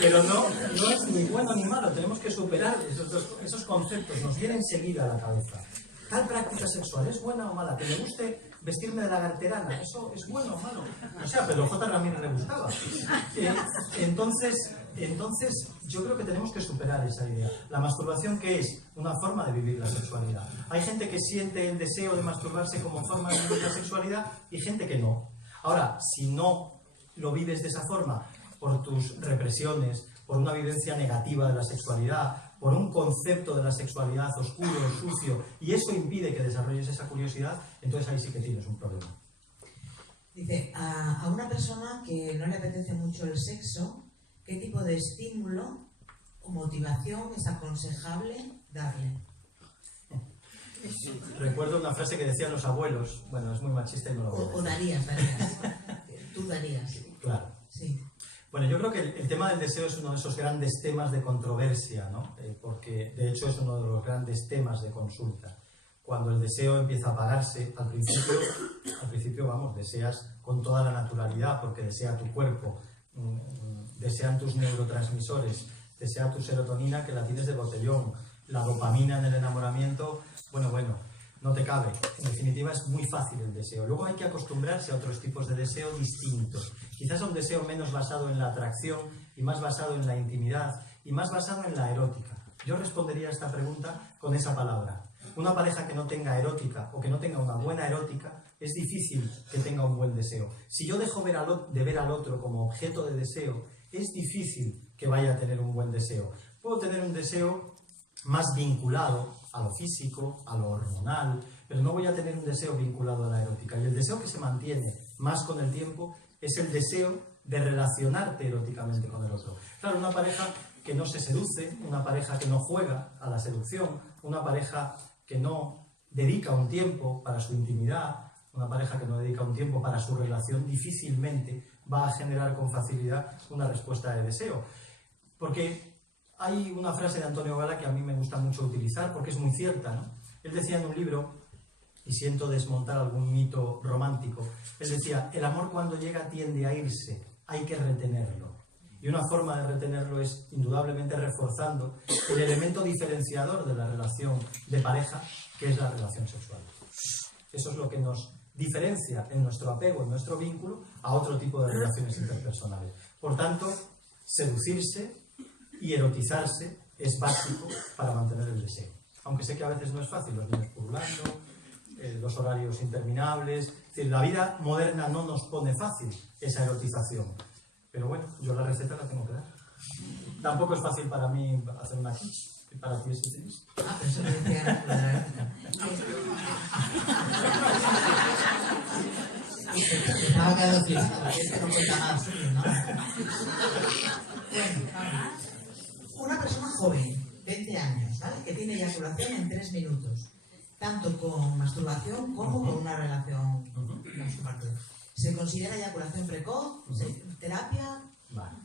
Pero no es ni bueno ni malo, tenemos que superar esos conceptos, nos vienen enseguida a la cabeza. ¿Tal práctica sexual es buena o mala? ¿Que me guste vestirme de lagarterana? ¿Eso es bueno o malo? O sea, pero J. Ramírez le gustaba. Entonces, yo creo que tenemos que superar esa idea. La masturbación, ¿qué es? Una forma de vivir la sexualidad. Hay gente que siente el deseo de masturbarse como forma de vivir la sexualidad y gente que no. Ahora, si no lo vives de esa forma, por tus represiones, por una vivencia negativa de la sexualidad, por un concepto de la sexualidad oscuro, sucio, y eso impide que desarrolles esa curiosidad, entonces ahí sí que tienes un problema. Dice, a una persona que no le apetece mucho el sexo, ¿qué tipo de estímulo o motivación es aconsejable darle? Recuerdo una frase que decían los abuelos, bueno, es muy machista y no lo voy a decir. O darías. Tú darías. Claro. Sí. Bueno, yo creo que el tema del deseo es uno de esos grandes temas de controversia, ¿no? Porque de hecho es uno de los grandes temas de consulta. Cuando el deseo empieza a apagarse, al principio, vamos, deseas con toda la naturalidad, porque desea tu cuerpo, desean tus neurotransmisores, desea tu serotonina que la tienes de botellón, la dopamina en el enamoramiento, bueno, no te cabe. En definitiva, es muy fácil el deseo. Luego hay que acostumbrarse a otros tipos de deseo distintos. Quizás a un deseo menos basado en la atracción y más basado en la intimidad y más basado en la erótica. Yo respondería a esta pregunta con esa palabra. Una pareja que no tenga erótica o que no tenga una buena erótica, es difícil que tenga un buen deseo. Si yo dejo de ver al otro como objeto de deseo, es difícil que vaya a tener un buen deseo. Puedo tener un deseo más vinculado a lo físico, a lo hormonal, pero no voy a tener un deseo vinculado a la erótica. Y el deseo que se mantiene más con el tiempo es el deseo de relacionarte eróticamente con el otro. Claro, una pareja que no se seduce, una pareja que no juega a la seducción, una pareja que no dedica un tiempo para su intimidad, una pareja que no dedica un tiempo para su relación, difícilmente va a generar con facilidad una respuesta de deseo. Porque hay una frase de Antonio Gala que a mí me gusta mucho utilizar porque es muy cierta, ¿no? Él decía en un libro, y siento desmontar algún mito romántico, él decía, el amor cuando llega tiende a irse, hay que retenerlo. Y una forma de retenerlo es indudablemente reforzando el elemento diferenciador de la relación de pareja, que es la relación sexual. Eso es lo que nos diferencia en nuestro apego, en nuestro vínculo, a otro tipo de relaciones interpersonales. Por tanto, seducirse y erotizarse es básico para mantener el deseo. Aunque sé que a veces no es fácil, los niños pululando, los horarios interminables. Es decir, la vida moderna no nos pone fácil esa erotización. Pero bueno, yo la receta la tengo que dar. Tampoco es fácil para mí hacer una quiche. Para ti es difícil. Ah, pero eso me decía lo de la erótica. Estaba quedando triste, porque es que no cuenta nada suyo, ¿no? Bueno, una persona joven, 20 años, ¿vale? Que tiene eyaculación en 3 minutos, tanto con masturbación como con una relación con su pareja. ¿Se considera eyaculación precoz? ¿Terapia? Vale.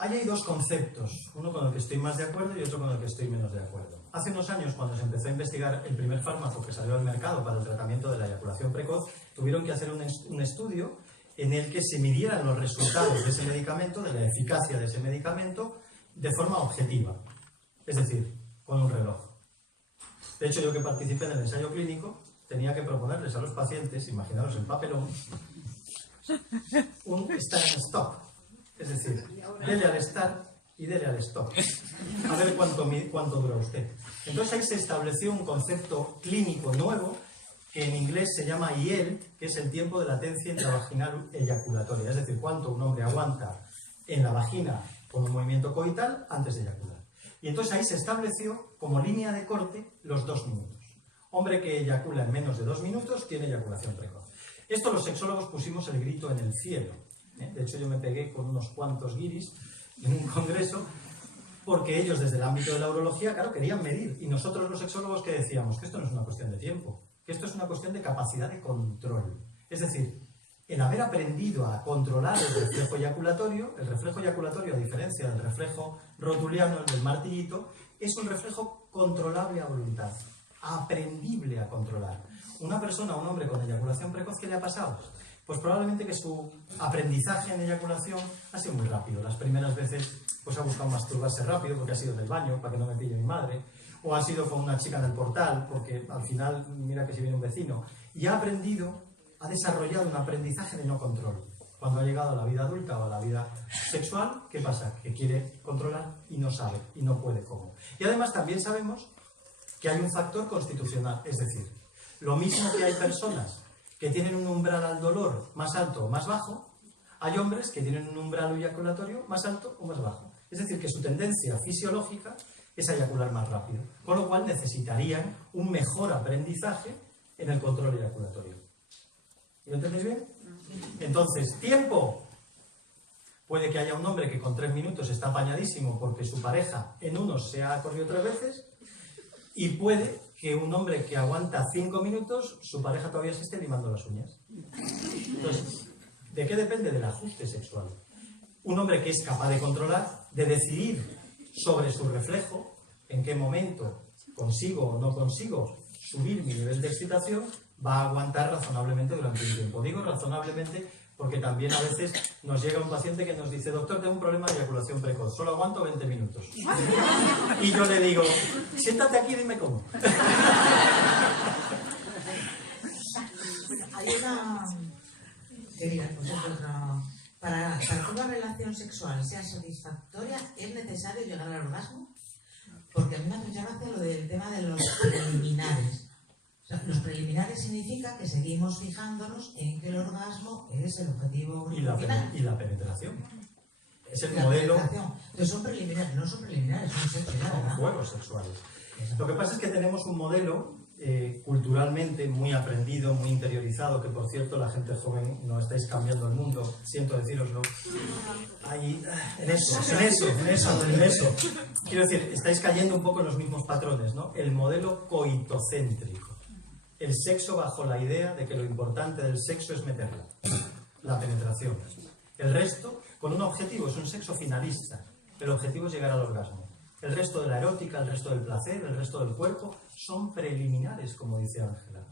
Ahí hay dos conceptos, uno con el que estoy más de acuerdo y otro con el que estoy menos de acuerdo. Hace unos años, cuando se empezó a investigar el primer fármaco que salió al mercado para el tratamiento de la eyaculación precoz, tuvieron que hacer un estudio en el que se midieran los resultados de ese medicamento, de la eficacia de ese medicamento, de forma objetiva, es decir, con un reloj. De hecho, yo que participé en el ensayo clínico, tenía que proponerles a los pacientes, imaginaros el papelón, un start and stop. Es decir, dele al start y dele al stop. A ver cuánto dura usted. Entonces ahí se estableció un concepto clínico nuevo que en inglés se llama IEL, que es el tiempo de latencia intravaginal eyaculatoria. Es decir, cuánto un hombre aguanta en la vagina con un movimiento coital antes de eyacular. Y entonces ahí se estableció como línea de corte los 2 minutos. Hombre que eyacula en menos de 2 minutos tiene eyaculación precoz. Esto los sexólogos pusimos el grito en el cielo. De hecho, yo me pegué con unos cuantos guiris en un congreso porque ellos desde el ámbito de la urología, claro, querían medir. Y nosotros los sexólogos que decíamos que esto no es una cuestión de tiempo, que esto es una cuestión de capacidad de control. Es decir, el haber aprendido a controlar el reflejo eyaculatorio, a diferencia del reflejo rotuliano, el del martillito, es un reflejo controlable a voluntad, aprendible a controlar. Una persona, un hombre con eyaculación precoz, ¿qué le ha pasado? Pues probablemente que su aprendizaje en eyaculación ha sido muy rápido. Las primeras veces pues ha buscado masturbarse rápido porque ha sido del baño, para que no me pille mi madre, o ha sido con una chica en el portal, porque al final mira que si viene un vecino, y ha desarrollado un aprendizaje de no control. Cuando ha llegado a la vida adulta o a la vida sexual, ¿qué pasa? Que quiere controlar y no sabe, y no puede cómo. Y además también sabemos que hay un factor constitucional, es decir, lo mismo que hay personas que tienen un umbral al dolor más alto o más bajo, hay hombres que tienen un umbral eyaculatorio más alto o más bajo. Es decir, que su tendencia fisiológica es a eyacular más rápido, con lo cual necesitarían un mejor aprendizaje en el control eyaculatorio. ¿Lo entendéis bien? Entonces, tiempo. Puede que haya un hombre que con 3 minutos está apañadísimo porque su pareja en unos se ha corrido 3 veces, y puede que un hombre que aguanta 5 minutos, su pareja todavía se esté limando las uñas. Entonces, ¿de qué depende? Del ajuste sexual. Un hombre que es capaz de controlar, de decidir sobre su reflejo, en qué momento consigo o no consigo subir mi nivel de excitación, va a aguantar razonablemente durante un tiempo. Digo razonablemente porque también a veces nos llega un paciente que nos dice: doctor, tengo un problema de eyaculación precoz, solo aguanto 20 minutos. Y yo le digo: siéntate aquí y dime cómo. Hay una... Para que una relación sexual sea satisfactoria, ¿es necesario llegar al orgasmo? Porque a mí me hace mucha gracia lo del tema de los preliminares. O sea, los preliminares significa que seguimos fijándonos en que el orgasmo es el objetivo final. Y la penetración. Es el La modelo. Entonces son preliminares, no son preliminares, son sexo, ¿verdad? Juegos sexuales. Lo que pasa es que tenemos un modelo culturalmente muy aprendido, muy interiorizado, que por cierto la gente joven no estáis cambiando el mundo, siento decíroslo. Ahí, en eso. Quiero decir, estáis cayendo un poco en los mismos patrones, ¿no? El modelo coitocéntrico. El sexo bajo la idea de que lo importante del sexo es meterla, la penetración. El resto, con un objetivo, es un sexo finalista. El objetivo es llegar al orgasmo. El resto de la erótica, el resto del placer, el resto del cuerpo, son preliminares, como dice Ángela.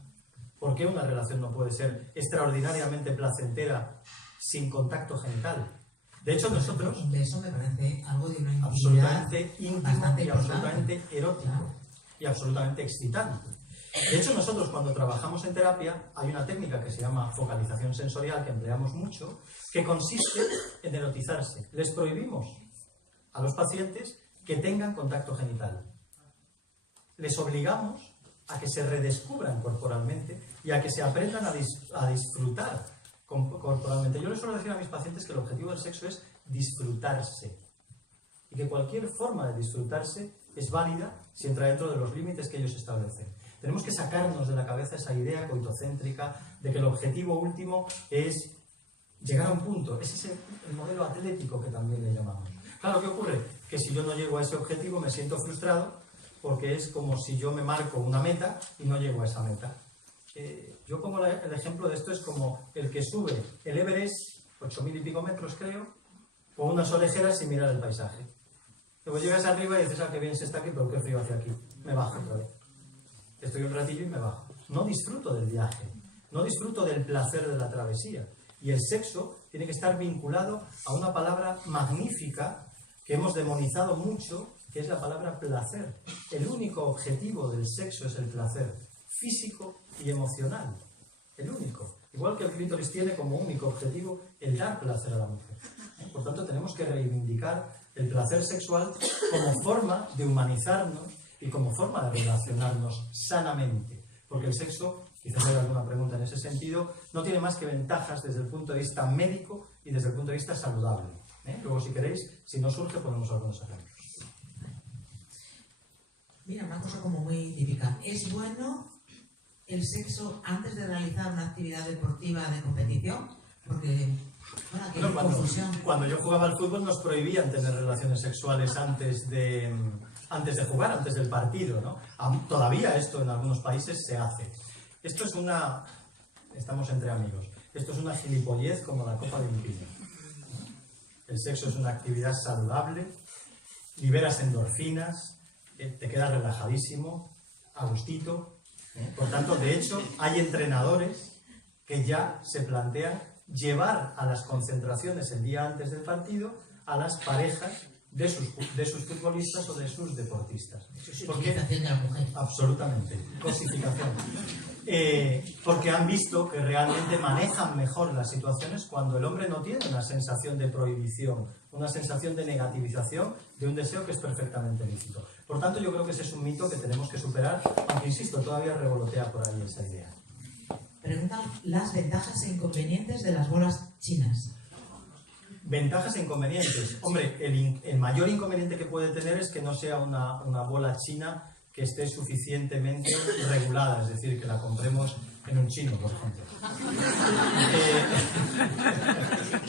¿Por qué una relación no puede ser extraordinariamente placentera sin contacto genital? De hecho, nosotros... Eso me parece algo de una intimidad absolutamente íntimo bastante y absolutamente erótico, claro, y absolutamente excitante. De hecho, nosotros cuando trabajamos en terapia hay una técnica que se llama focalización sensorial, que empleamos mucho, que consiste en erotizarse. Les prohibimos a los pacientes que tengan contacto genital. Les obligamos a que se redescubran corporalmente y a que se aprendan a disfrutar corporalmente. Yo les suelo decir a mis pacientes que el objetivo del sexo es disfrutarse y que cualquier forma de disfrutarse es válida si entra dentro de los límites que ellos establecen. Tenemos que sacarnos de la cabeza esa idea coitocéntrica de que el objetivo último es llegar a un punto. Ese es el modelo atlético que también le llamamos. Claro, ¿qué ocurre? Que si yo no llego a ese objetivo me siento frustrado porque es como si yo me marco una meta y no llego a esa meta. Yo pongo el ejemplo de esto, es como el que sube el Everest, 8.000 y pico metros creo, con unas orejeras sin mirar el paisaje. Luego llegas arriba y dices: ah, qué bien se está aquí, pero qué frío hace aquí. Me bajo otra vez. Estoy un ratillo y me bajo. No disfruto del viaje, no disfruto del placer de la travesía. Y el sexo tiene que estar vinculado a una palabra magnífica que hemos demonizado mucho, que es la palabra placer. El único objetivo del sexo es el placer físico y emocional. El único. Igual que el clítoris tiene como único objetivo el dar placer a la mujer. Por tanto, tenemos que reivindicar el placer sexual como forma de humanizarnos y como forma de relacionarnos sanamente. Porque el sexo, quizás haya alguna pregunta en ese sentido, no tiene más que ventajas desde el punto de vista médico y desde el punto de vista saludable. Luego, si queréis, si no surge, ponemos algunos ejemplos. Mira, una cosa como muy típica. ¿Es bueno el sexo antes de realizar una actividad deportiva de competición? Porque, bueno, aquí hay confusión. Cuando yo jugaba al fútbol nos prohibían tener relaciones sexuales antes de jugar, antes del partido, ¿no? Todavía esto en algunos países se hace. Esto es una... Estamos entre amigos. Esto es una gilipollez como la copa de un pino. El sexo es una actividad saludable, liberas endorfinas, te quedas relajadísimo, a gustito. Por tanto, de hecho, hay entrenadores que ya se plantean llevar a las concentraciones el día antes del partido a las parejas de sus futbolistas o de sus deportistas. Cosificación de la mujer. Absolutamente, cosificación. Porque han visto que realmente manejan mejor las situaciones cuando el hombre no tiene una sensación de prohibición, una sensación de negativización de un deseo que es perfectamente lícito. Por tanto, yo creo que ese es un mito que tenemos que superar, aunque insisto, todavía revolotea por ahí esa idea. Preguntan las ventajas e inconvenientes de las bolas chinas. Ventajas e inconvenientes. Hombre, el mayor inconveniente que puede tener es que no sea una bola china que esté suficientemente regulada, es decir, que la compremos en un chino, por ejemplo.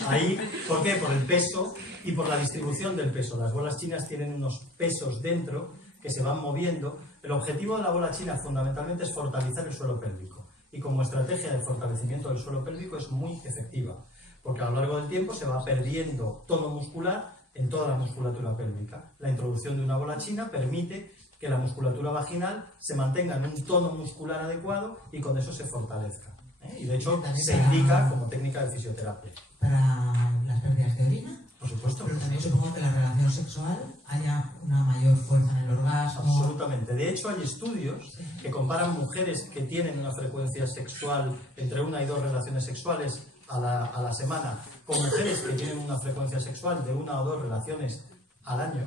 Ahí, ¿por qué? Por el peso y por la distribución del peso. Las bolas chinas tienen unos pesos dentro que se van moviendo. El objetivo de la bola china fundamentalmente es fortalecer el suelo pélvico. Y como estrategia de fortalecimiento del suelo pélvico es muy efectiva, porque a lo largo del tiempo se va perdiendo tono muscular en toda la musculatura pélvica. La introducción de una bola china permite que la musculatura vaginal se mantenga en un tono muscular adecuado y con eso se fortalezca. Y de hecho se indica como técnica de fisioterapia. Para las pérdidas de orina. Por supuesto. Pero también supongo que la relación sexual haya una mayor fuerza en el orgasmo. Absolutamente. De hecho, hay estudios que comparan mujeres que tienen una frecuencia sexual entre 1 y 2 relaciones sexuales a la semana con mujeres que tienen una frecuencia sexual de 1 o 2 relaciones al año.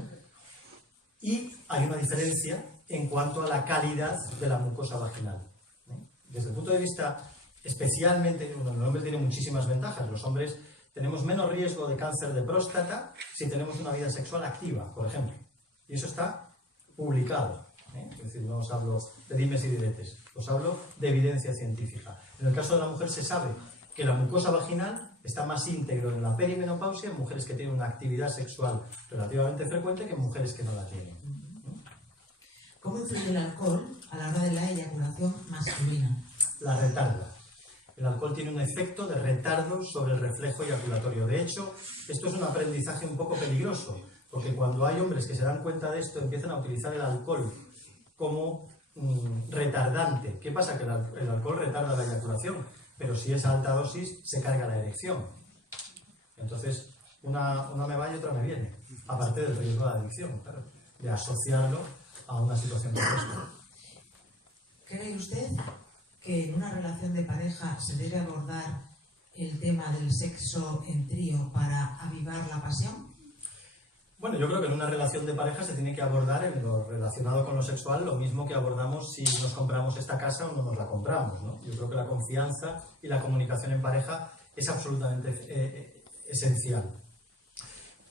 Y hay una diferencia en cuanto a la calidad de la mucosa vaginal. Desde el punto de vista, especialmente, bueno, el hombre tiene muchísimas ventajas. Los hombres tenemos menos riesgo de cáncer de próstata si tenemos una vida sexual activa, por ejemplo. Y eso está publicado. Es decir, no os hablo de dimes y diretes, os hablo de evidencia científica. En el caso de la mujer se sabe que la mucosa vaginal está más íntegro en la perimenopausia en mujeres que tienen una actividad sexual relativamente frecuente que en mujeres que no la tienen. ¿Cómo influye el alcohol a la hora de la eyaculación masculina? La retarda. El alcohol tiene un efecto de retardo sobre el reflejo eyaculatorio. De hecho, esto es un aprendizaje un poco peligroso, porque cuando hay hombres que se dan cuenta de esto, empiezan a utilizar el alcohol como retardante. ¿Qué pasa? Que el alcohol retarda la eyaculación, pero si es a alta dosis, se carga la erección. Entonces, una me va y otra me viene, aparte del riesgo de adicción, claro, de asociarlo a una situación concreta. ¿Cree usted que en una relación de pareja se debe abordar el tema del sexo en trío para avivar la pasión? Bueno, yo creo que en una relación de pareja se tiene que abordar en lo relacionado con lo sexual lo mismo que abordamos si nos compramos esta casa o no nos la compramos, ¿no? Yo creo que la confianza y la comunicación en pareja es absolutamente esencial.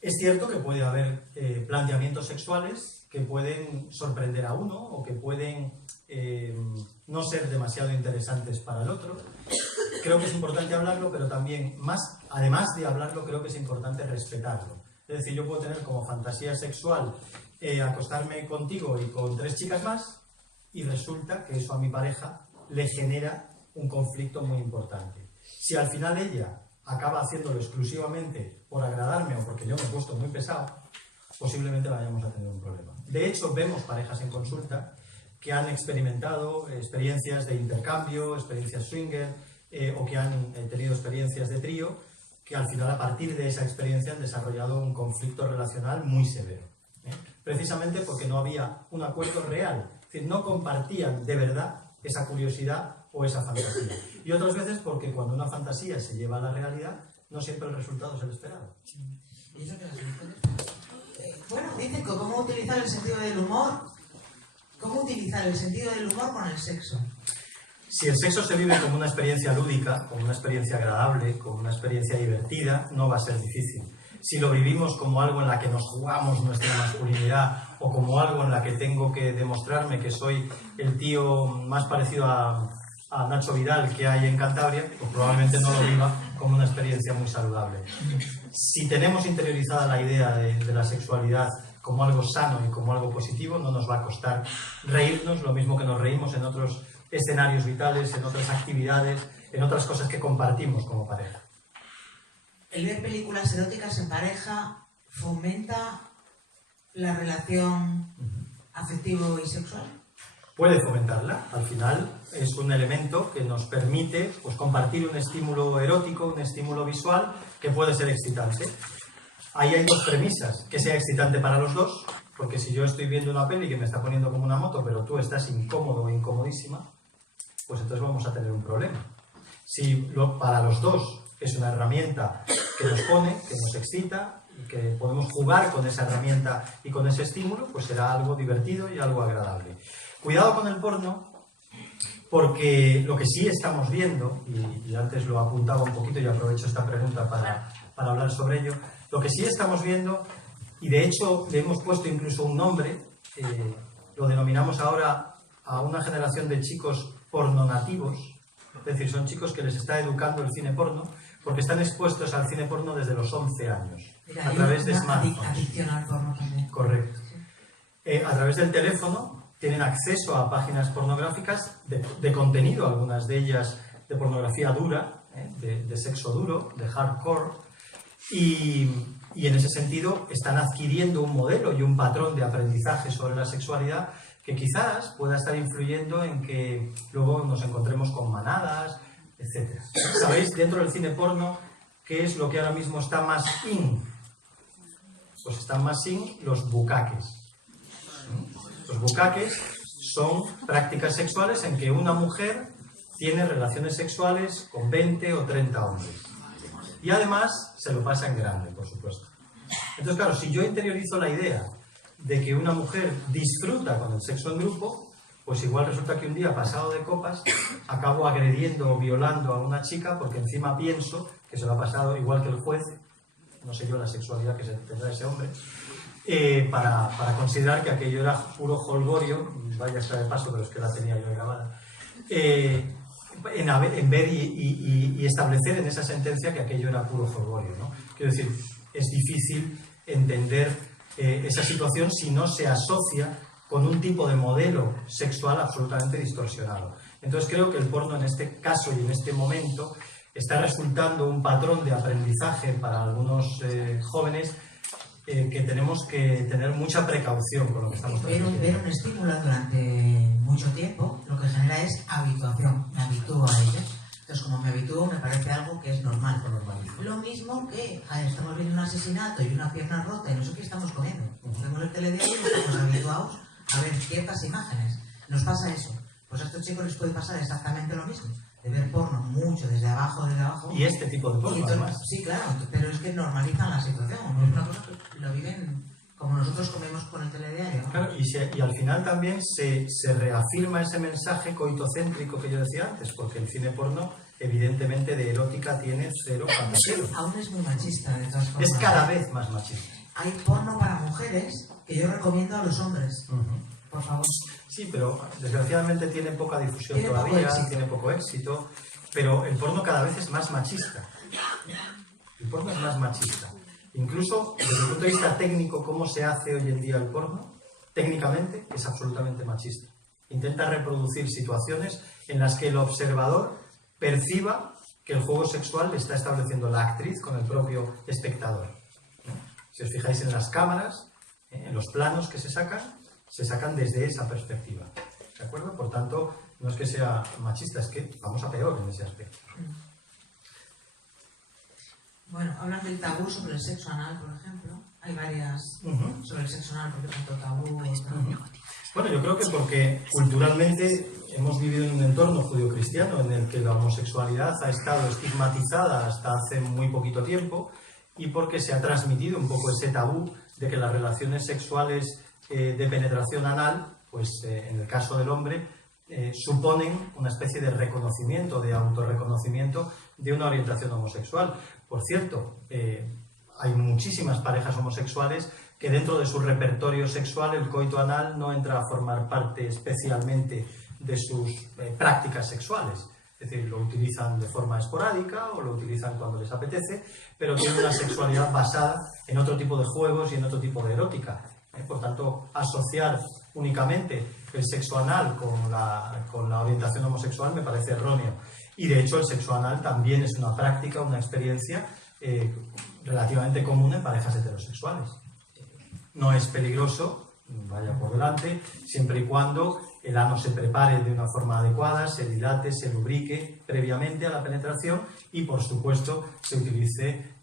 Es cierto que puede haber planteamientos sexuales que pueden sorprender a uno o que pueden no ser demasiado interesantes para el otro. Creo que es importante hablarlo, pero también, además de hablarlo, creo que es importante respetarlo. Es decir, yo puedo tener como fantasía sexual acostarme contigo y con 3 chicas más y resulta que eso a mi pareja le genera un conflicto muy importante. Si al final ella acaba haciéndolo exclusivamente por agradarme o porque yo me he puesto muy pesado, posiblemente vayamos a tener un problema. De hecho, vemos parejas en consulta que han experimentado experiencias de intercambio, experiencias swinger o que han tenido experiencias de trío, que al final a partir de esa experiencia han desarrollado un conflicto relacional muy severo. Precisamente porque no había un acuerdo real, es decir, no compartían de verdad esa curiosidad o esa fantasía. Y otras veces porque cuando una fantasía se lleva a la realidad, no siempre el resultado es el esperado. ¿Y eso que las mujeres? Bueno, dice que cómo utilizar el sentido del humor. ¿Cómo utilizar el sentido del humor con el sexo? Si el sexo se vive como una experiencia lúdica, como una experiencia agradable, como una experiencia divertida, no va a ser difícil. Si lo vivimos como algo en la que nos jugamos nuestra masculinidad o como algo en la que tengo que demostrarme que soy el tío más parecido a a Nacho Vidal que hay en Cantabria, pues probablemente no lo viva como una experiencia muy saludable. Si tenemos interiorizada la idea de la sexualidad como algo sano y como algo positivo, no nos va a costar reírnos, lo mismo que nos reímos en otros escenarios vitales, en otras actividades, en otras cosas que compartimos como pareja. ¿El ver películas eróticas en pareja fomenta la relación afectivo y sexual? Puede fomentarla. Al final es un elemento que nos permite pues, compartir un estímulo erótico, un estímulo visual que puede ser excitante. Ahí hay dos premisas: que sea excitante para los dos, porque si yo estoy viendo una peli que me está poniendo como una moto, pero tú estás incómodo o incomodísima, pues entonces vamos a tener un problema. Si para los dos es una herramienta que nos pone, que nos excita, que podemos jugar con esa herramienta y con ese estímulo, pues será algo divertido y algo agradable. Cuidado con el porno, porque lo que sí estamos viendo, y antes lo apuntaba un poquito y aprovecho esta pregunta para hablar sobre ello, lo que sí estamos viendo, y de hecho le hemos puesto incluso un nombre, lo denominamos ahora a una generación de chicos pornonativos, es decir, son chicos que les está educando el cine porno, porque están expuestos al cine porno desde los 11 años, a través de smartphones. Adicción al porno también. Correcto. A través del teléfono tienen acceso a páginas pornográficas de contenido, algunas de ellas de pornografía dura, de sexo duro, de hardcore, y en ese sentido están adquiriendo un modelo y un patrón de aprendizaje sobre la sexualidad que quizás pueda estar influyendo en que luego nos encontremos con manadas, etc. ¿Sabéis, dentro del cine porno, qué es lo que ahora mismo está más in? Pues están más in los bucaques. Los bucaques son prácticas sexuales en que una mujer tiene relaciones sexuales con 20 o 30 hombres. Y además se lo pasa en grande, por supuesto. Entonces, claro, si yo interiorizo la idea de que una mujer disfruta con el sexo en grupo, pues igual resulta que un día, pasado de copas, acabo agrediendo o violando a una chica porque encima pienso que se lo ha pasado igual que el juez, no sé yo la sexualidad que se tendrá ese hombre, para considerar que aquello era puro jolgorio, vaya está de paso, pero es que la tenía yo grabada, en ver y establecer en esa sentencia que aquello era puro jolgorio, ¿no? Quiero decir, es difícil entender esa situación si no se asocia con un tipo de modelo sexual absolutamente distorsionado. Entonces creo que el porno en este caso y en este momento está resultando un patrón de aprendizaje para algunos jóvenes que tenemos que tener mucha precaución con lo que estamos haciendo. Ver un estímulo durante mucho tiempo lo que genera es habituación. Me habitúo a ello. Entonces, como me habitúo, me parece algo que es normal. Lo mismo que estamos viendo un asesinato y una pierna rota y no sé qué estamos comiendo. Vemos el telediario y estamos habituados a ver ciertas imágenes. Nos pasa eso. Pues a estos chicos les puede pasar exactamente lo mismo. De ver porno mucho desde abajo. Y este tipo de porno, además. Sí, claro, pero es que normalizan la situación. ¿No? Es una cosa que lo viven como nosotros comemos con el telediario, ¿no? Claro, y al final también se reafirma ese mensaje coitocéntrico que yo decía antes, porque el cine porno, evidentemente, de erótica tiene cero fantasía. Aún es muy machista, de todas formas. Es cada vez más machista. Hay porno para mujeres que yo recomiendo a los hombres. Por favor. Sí, pero desgraciadamente tiene poca difusión todavía, tiene poco éxito, pero el porno cada vez es más machista. El porno es más machista. Incluso desde el punto de vista técnico, cómo se hace hoy en día el porno, técnicamente es absolutamente machista. Intenta reproducir situaciones en las que el observador perciba que el juego sexual le está estableciendo la actriz con el propio espectador. Si os fijáis en las cámaras, en los planos que se sacan desde esa perspectiva. ¿De acuerdo? Por tanto, no es que sea machista, es que vamos a peor en ese aspecto. Bueno, hablan del tabú sobre el sexo anal, por ejemplo. Hay varias sobre el sexo anal, porque tanto tabú está. Bueno, yo creo que porque culturalmente hemos vivido en un entorno judio-cristiano en el que la homosexualidad ha estado estigmatizada hasta hace muy poquito tiempo y porque se ha transmitido un poco ese tabú de que las relaciones sexuales de penetración anal, pues en el caso del hombre, suponen una especie de reconocimiento, de autorreconocimiento de una orientación homosexual. Por cierto, hay muchísimas parejas homosexuales que dentro de su repertorio sexual el coito anal no entra a formar parte especialmente de sus prácticas sexuales. Es decir, lo utilizan de forma esporádica o lo utilizan cuando les apetece, pero tienen una sexualidad basada en otro tipo de juegos y en otro tipo de erótica. Por tanto, asociar únicamente el sexo anal con la orientación homosexual me parece erróneo. Y de hecho el sexo anal también es una práctica, una experiencia relativamente común en parejas heterosexuales. No es peligroso, vaya por delante, siempre y cuando el ano se prepare de una forma adecuada, se dilate, se lubrique previamente a la penetración y, por supuesto, se utilice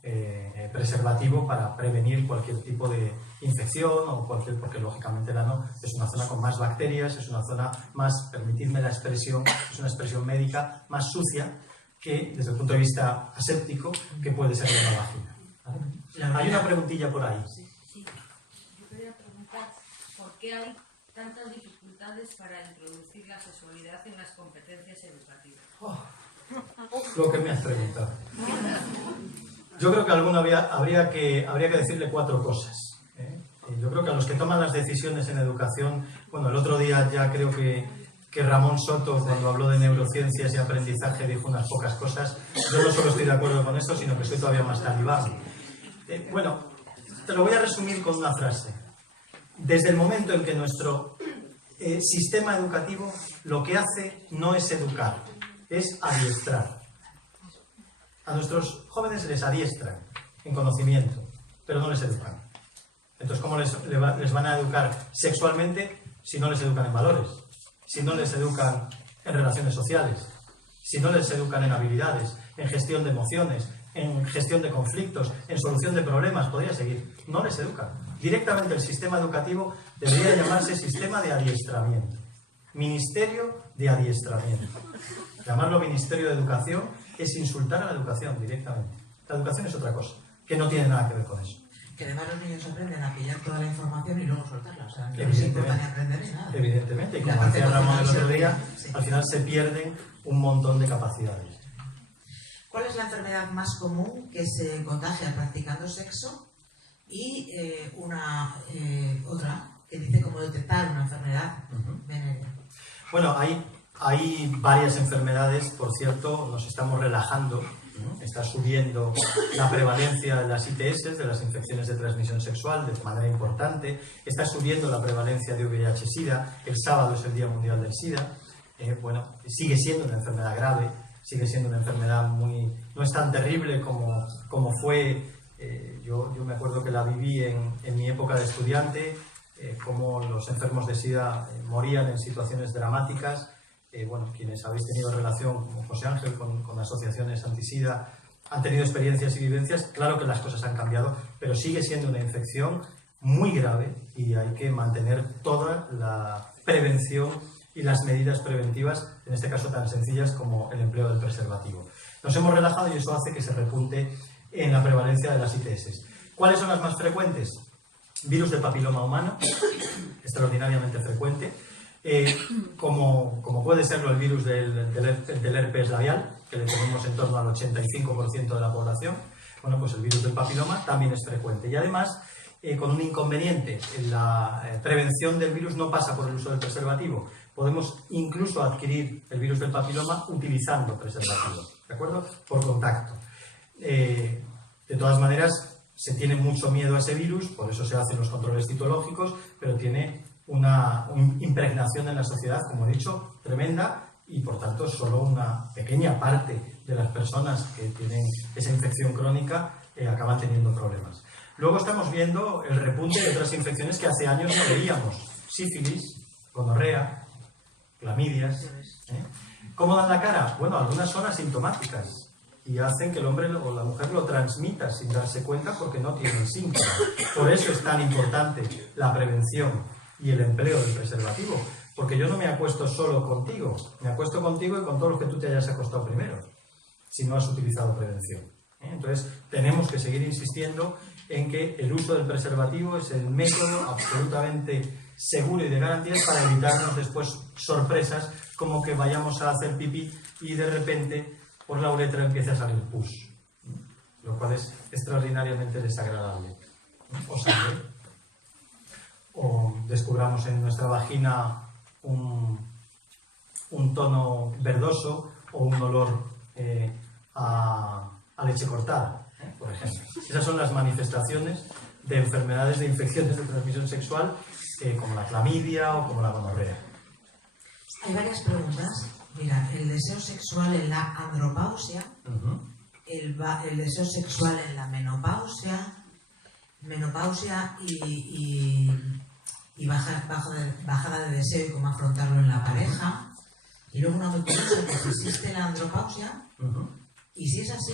preservativo para prevenir cualquier tipo de infección o porque lógicamente el ano es una zona con más bacterias, es una zona más, permitidme la expresión, es una expresión médica más sucia que, desde el punto de vista aséptico, que puede ser la vagina. Hay una preguntilla por ahí. Sí. Yo quería preguntar por qué hay tantas dificultades para introducir la sexualidad en las competencias educativas. Lo que me has preguntado. Yo creo que alguno habría que decirle 4 cosas. Yo creo que a los que toman las decisiones en educación, bueno, el otro día ya creo que Ramón Soto, cuando habló de neurociencias y aprendizaje, dijo unas pocas cosas. Yo no solo estoy de acuerdo con esto, sino que soy todavía más talibán. Bueno, te lo voy a resumir con una frase. Desde el momento en que nuestro sistema educativo lo que hace no es educar, es adiestrar. A nuestros jóvenes les adiestran en conocimiento, pero no les educan. Entonces, ¿cómo les van a educar sexualmente si no les educan en valores? Si no les educan en relaciones sociales, si no les educan en habilidades, en gestión de emociones, en gestión de conflictos, en solución de problemas, podría seguir. No les educan. Directamente el sistema educativo debería llamarse sistema de adiestramiento. Ministerio de adiestramiento. Llamarlo Ministerio de Educación es insultar a la educación directamente. La educación es otra cosa, que no tiene nada que ver con eso. Que además los niños aprenden a pillar toda la información y luego soltarla. O sea, no les importa ni aprender ni nada. Evidentemente, y como decía Ramón el otro día, al final se pierden un montón de capacidades. ¿Cuál es la enfermedad más común que se contagia practicando sexo? Y otra que dice cómo detectar una enfermedad venérea. Bueno, hay varias enfermedades, por cierto, nos estamos relajando. Está subiendo la prevalencia de las ITS, de las infecciones de transmisión sexual, de manera importante. Está subiendo la prevalencia de VIH-Sida. El sábado es el Día Mundial del SIDA. Bueno, sigue siendo una enfermedad grave, sigue siendo una enfermedad no es tan terrible como fue. Yo me acuerdo que la viví en mi época de estudiante, cómo los enfermos de SIDA morían en situaciones dramáticas. Bueno, quienes habéis tenido relación, como José Ángel, con asociaciones anti-SIDA, han tenido experiencias y vivencias. Claro que las cosas han cambiado, pero sigue siendo una infección muy grave y hay que mantener toda la prevención y las medidas preventivas, en este caso tan sencillas como el empleo del preservativo. Nos hemos relajado y eso hace que se repunte en la prevalencia de las ITS. ¿Cuáles son las más frecuentes? Virus del papiloma humano, extraordinariamente frecuente. Como puede serlo el virus del herpes labial, que le tenemos en torno al 85% de la población. Bueno, pues el virus del papiloma también es frecuente. Y además, con un inconveniente, la prevención del virus no pasa por el uso del preservativo. Podemos incluso adquirir el virus del papiloma utilizando preservativo, ¿de acuerdo? Por contacto. De todas maneras, se tiene mucho miedo a ese virus, por eso se hacen los controles citológicos, pero tiene una impregnación en la sociedad, como he dicho, tremenda, y por tanto solo una pequeña parte de las personas que tienen esa infección crónica acaban teniendo problemas. Luego estamos viendo el repunte de otras infecciones que hace años no veíamos: sífilis, gonorrea, clamidias. ¿Cómo dan la cara? Bueno, algunas son asintomáticas y hacen que el hombre o la mujer lo transmita sin darse cuenta porque no tienen síntomas. Por eso es tan importante la prevención y el empleo del preservativo, porque yo no me acuesto solo contigo, me acuesto contigo y con todos los que tú te hayas acostado primero, si no has utilizado prevención. Entonces, tenemos que seguir insistiendo en que el uso del preservativo es el método absolutamente seguro y de garantías para evitarnos después sorpresas como que vayamos a hacer pipí y de repente por la uretra empiece a salir pus, lo cual es extraordinariamente desagradable. O sangre. O descubramos en nuestra vagina un un tono verdoso o un olor a leche cortada, por ejemplo. Esas son las manifestaciones de enfermedades de infecciones de transmisión sexual, como la clamidia o como la gonorrea. Hay varias preguntas. Mira, el deseo sexual en la andropausia, el deseo sexual en la menopausia y bajada de deseo y cómo afrontarlo en la pareja. Y luego una muy curiosa, que si existe la andropausia, y si es así,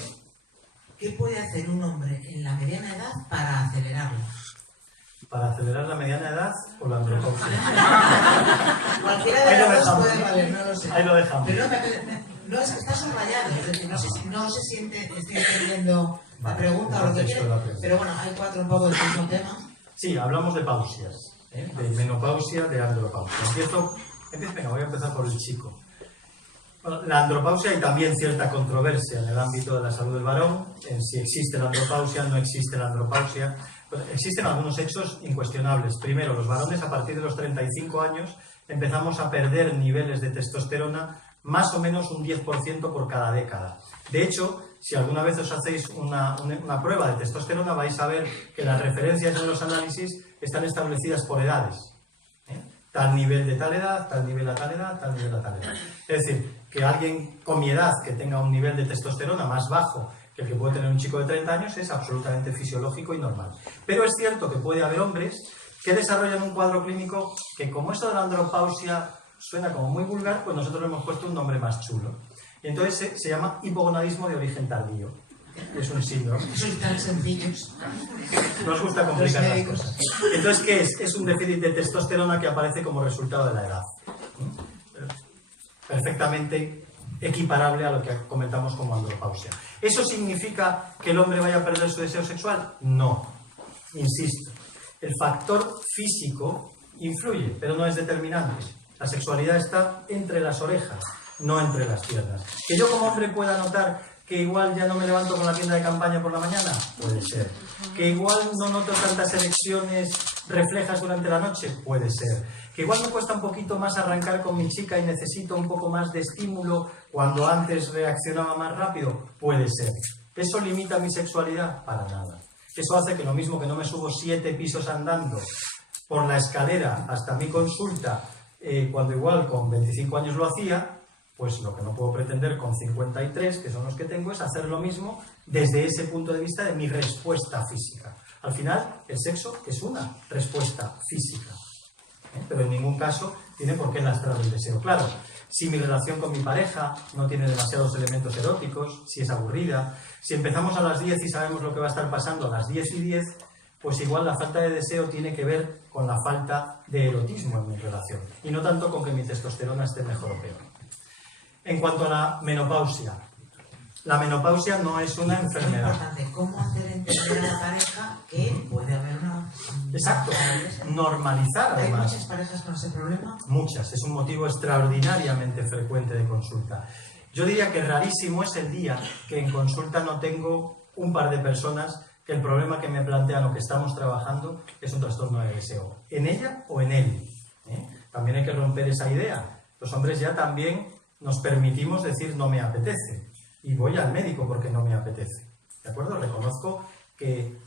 ¿qué puede hacer un hombre en la mediana edad para acelerarlo? ¿Para acelerar la mediana edad o la andropausia? Cualquiera de las dos puede valer, no lo sé. Ahí lo dejamos. Pero no es que está subrayado, es decir, no se siente, estoy entendiendo la pregunta o lo que quiere, pero bueno, hay 4 un poco del mismo tema. Sí, hablamos de pausias, de menopausia, de andropausia. Venga, voy a empezar por el chico. Bueno, la andropausia, y también cierta controversia en el ámbito de la salud del varón, en si existe la andropausia, no existe la andropausia. Pues existen algunos hechos incuestionables. Primero, los varones a partir de los 35 años empezamos a perder niveles de testosterona más o menos un 10% por cada década. De hecho, si alguna vez os hacéis una prueba de testosterona, vais a ver que las referencias en los análisis están establecidas por edades. Tal nivel de tal edad, tal nivel a tal edad, tal nivel a tal edad. Es decir, que alguien con mi edad que tenga un nivel de testosterona más bajo que el que puede tener un chico de 30 años es absolutamente fisiológico y normal. Pero es cierto que puede haber hombres que desarrollan un cuadro clínico que, como esto de la andropausia suena como muy vulgar, pues nosotros le hemos puesto un nombre más chulo. Y entonces se llama hipogonadismo de origen tardío. Es un síndrome. Sois tan sencillos. Nos gusta complicar las cosas. Entonces, ¿qué es? Es un déficit de testosterona que aparece como resultado de la edad. Perfectamente equiparable a lo que comentamos como andropausia. ¿Eso significa que el hombre vaya a perder su deseo sexual? No. Insisto. El factor físico influye, pero no es determinante. La sexualidad está entre las orejas, no entre las piernas. ¿Que yo como hombre pueda notar que igual ya no me levanto con la tienda de campaña por la mañana? Puede ser. ¿Que igual no noto tantas erecciones reflejas durante la noche? Puede ser. ¿Que igual me cuesta un poquito más arrancar con mi chica y necesito un poco más de estímulo cuando antes reaccionaba más rápido? Puede ser. ¿Eso limita mi sexualidad? Para nada. Eso hace que lo mismo que no me subo 7 pisos andando por la escalera hasta mi consulta, cuando igual con 25 años lo hacía, pues lo que no puedo pretender con 53, que son los que tengo, es hacer lo mismo desde ese punto de vista de mi respuesta física. Al final, el sexo es una respuesta física, pero en ningún caso tiene por qué lastrar el deseo. Claro, si mi relación con mi pareja no tiene demasiados elementos eróticos, si es aburrida, si empezamos a las 10 y sabemos lo que va a estar pasando a las 10:10, pues igual la falta de deseo tiene que ver con la falta de erotismo en mi relación y no tanto con que mi testosterona esté mejor o peor. En cuanto a la menopausia no es una enfermedad. Es importante, ¿cómo hacer entender a la pareja que puede haber una... Exacto, normalizar ¿Hay además. muchas parejas con ese problema? Muchas, es un motivo extraordinariamente frecuente de consulta. Yo diría que rarísimo es el día que en consulta no tengo un par de personas que el problema que me plantean o que estamos trabajando es un trastorno de deseo, en ella o en él. También hay que romper esa idea. Los hombres ya también nos permitimos decir no me apetece y voy al médico porque no me apetece. ¿De acuerdo? Reconozco que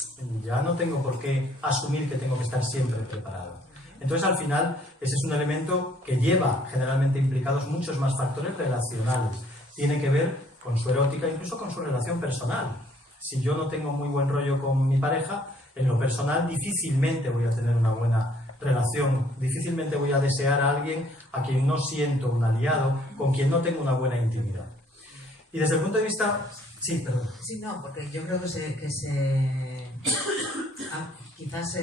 ya no tengo por qué asumir que tengo que estar siempre preparado. Entonces, al final, ese es un elemento que lleva generalmente implicados muchos más factores relacionales. Tiene que ver con su erótica, incluso con su relación personal. Si yo no tengo muy buen rollo con mi pareja, en lo personal difícilmente voy a tener una buena relación, difícilmente voy a desear a alguien a quien no siento un aliado, con quien no tengo una buena intimidad. Y desde el punto de vista... Sí, perdón. Sí, no, porque yo creo que quizás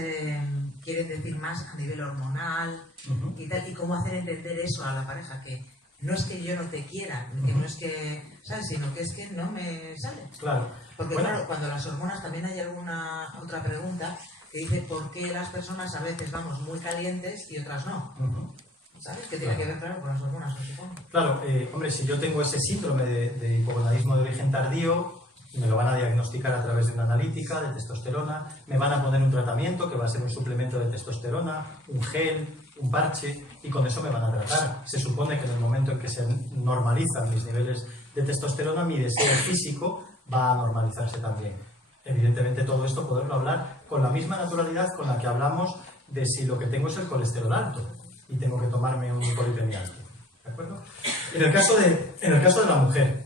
quieren decir más a nivel hormonal y tal, y cómo hacer entender eso a la pareja, que no es que yo no te quiera, que no es que, ¿sabes? Sino que es que no me sale. Claro. Porque bueno, claro, cuando las hormonas, también hay alguna otra pregunta que dice por qué las personas a veces vamos muy calientes y otras no. ¿Sabes? Que tiene que ver, claro, con las hormonas, supongo. Claro, hombre, si yo tengo ese síndrome de hipogonadismo de origen tardío, me lo van a diagnosticar a través de una analítica de testosterona, me van a poner un tratamiento que va a ser un suplemento de testosterona, un gel, un parche y con eso me van a tratar. Se supone que en el momento en que se normalizan mis niveles de testosterona, mi deseo físico va a normalizarse también. Evidentemente todo esto poderlo hablar con la misma naturalidad con la que hablamos de si lo que tengo es el colesterol alto y tengo que tomarme un hipolipemia alto. ¿De acuerdo? En el caso de la mujer,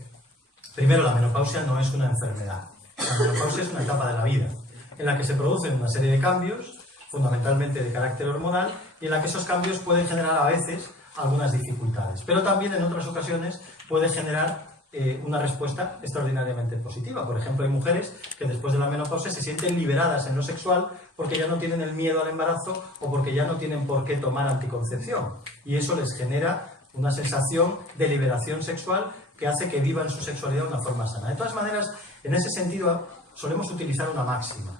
primero, la menopausia no es una enfermedad. La menopausia es una etapa de la vida en la que se producen una serie de cambios, fundamentalmente de carácter hormonal, y en la que esos cambios pueden generar a veces algunas dificultades. Pero también en otras ocasiones puede generar una respuesta extraordinariamente positiva. Por ejemplo, hay mujeres que después de la menopausia se sienten liberadas en lo sexual porque ya no tienen el miedo al embarazo o porque ya no tienen por qué tomar anticoncepción. Y eso les genera una sensación de liberación sexual que hace que vivan su sexualidad de una forma sana. De todas maneras, en ese sentido, solemos utilizar una máxima.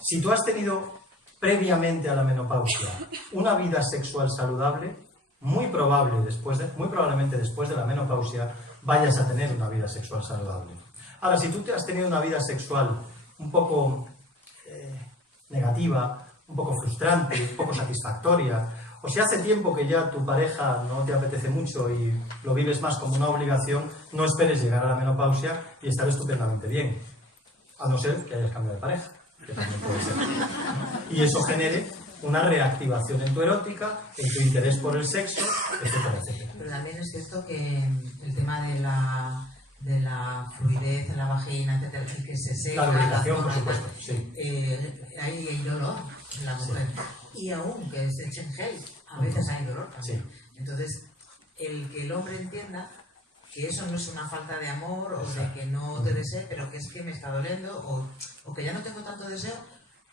Si tú has tenido previamente a la menopausia una vida sexual saludable, muy probablemente después de la menopausia vayas a tener una vida sexual saludable. Ahora, si tú te has tenido una vida sexual un poco negativa, un poco frustrante, un poco satisfactoria, o si hace tiempo que ya tu pareja no te apetece mucho y lo vives más como una obligación, no esperes llegar a la menopausia y estar estupendamente bien, a no ser que hayas cambiado de pareja, que también puede ser. Y eso genere una reactivación en tu erótica, en tu interés por el sexo, etcétera, etcétera. Pero también es cierto que el tema de la fluidez en la vagina, etcétera, el que se seca, La lubricación, zona por y supuesto, tal, sí. hay dolor en la mujer. Y aún que se echen gel, a veces hay dolor también. Sí. Entonces, el que el hombre entienda que eso no es una falta de amor o de que no te desee, pero que es que me está doliendo o que ya no tengo tanto deseo,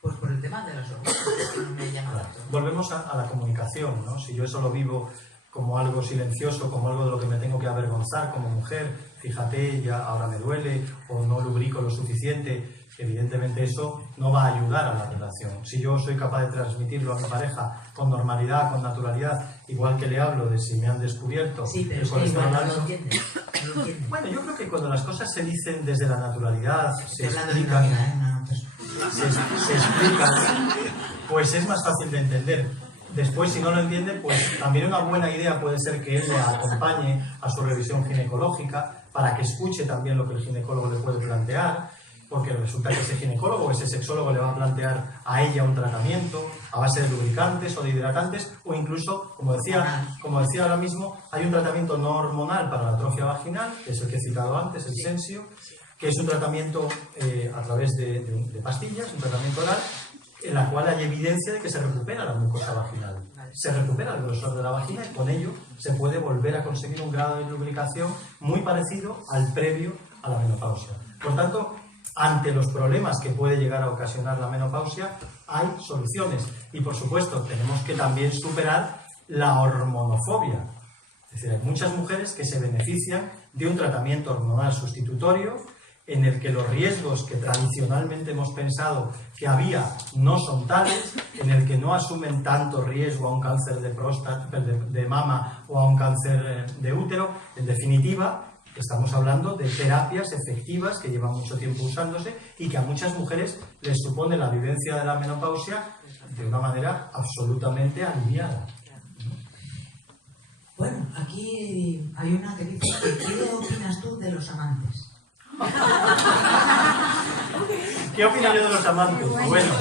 pues por el tema de las hormonas, que no me llama tanto. Volvemos a la comunicación, ¿no? Si yo eso lo vivo como algo silencioso, como algo de lo que me tengo que avergonzar como mujer, fíjate, ya ahora me duele o no lubrico lo suficiente, evidentemente eso no va a ayudar a la relación. Si yo soy capaz de transmitirlo a mi pareja con normalidad, con naturalidad, igual que le hablo de si me han descubierto Sí, pero el es que colesterol igual no alto. lo entiende. No lo entiende. Bueno, yo creo que cuando las cosas se dicen desde la naturalidad, se Estoy hablando de una explican, amiga, una persona. se explican, pues es más fácil de entender. Después, si no lo entiende, pues también una buena idea puede ser que él le acompañe a su revisión ginecológica para que escuche también lo que el ginecólogo le puede plantear, porque resulta que ese ginecólogo o ese sexólogo le va a plantear a ella un tratamiento a base de lubricantes o de hidratantes, o incluso, como decía ahora mismo, hay un tratamiento no hormonal para la atrofia vaginal, que es el que he citado antes, el Sensio, que es un tratamiento a través de pastillas, un tratamiento oral, en la cual hay evidencia de que se recupera la mucosa vaginal, se recupera el grosor de la vagina y con ello se puede volver a conseguir un grado de lubricación muy parecido al previo a la menopausia. Por tanto, ante los problemas que puede llegar a ocasionar la menopausia, hay soluciones. Y por supuesto, tenemos que también superar la hormonofobia. Es decir, hay muchas mujeres que se benefician de un tratamiento hormonal sustitutorio en el que los riesgos que tradicionalmente hemos pensado que había no son tales, en el que no asumen tanto riesgo a un cáncer de próstata, de mama o a un cáncer de útero. En definitiva, estamos hablando de terapias efectivas que llevan mucho tiempo usándose y que a muchas mujeres les supone la vivencia de la menopausia de una manera absolutamente aliviada. Bueno, aquí hay una que dice, ¿qué opinas tú de los amantes? ¿Qué opino yo de los amantes? Bueno,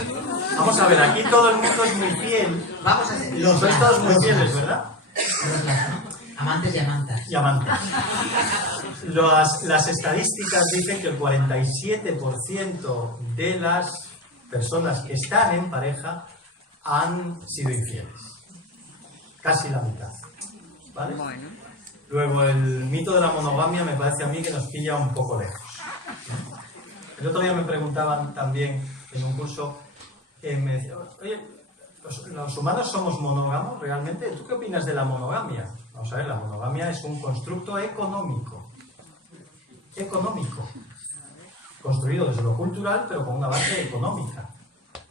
vamos a ver, aquí todo el mundo es muy fiel. Vamos a hacer Sois todos muy fieles, ¿verdad? Amantes y amantas. Y amantes. Las estadísticas dicen que el 47% de las personas que están en pareja han sido infieles. Casi la mitad. ¿Vale? Bueno. Luego, el mito de la monogamia me parece a mí que nos pilla un poco lejos. El otro día me preguntaban también en un curso, me decían, oye, ¿los humanos somos monógamos realmente? ¿Tú qué opinas de la monogamia? Vamos a ver, la monogamia es un constructo económico, construido desde lo cultural, pero con una base económica.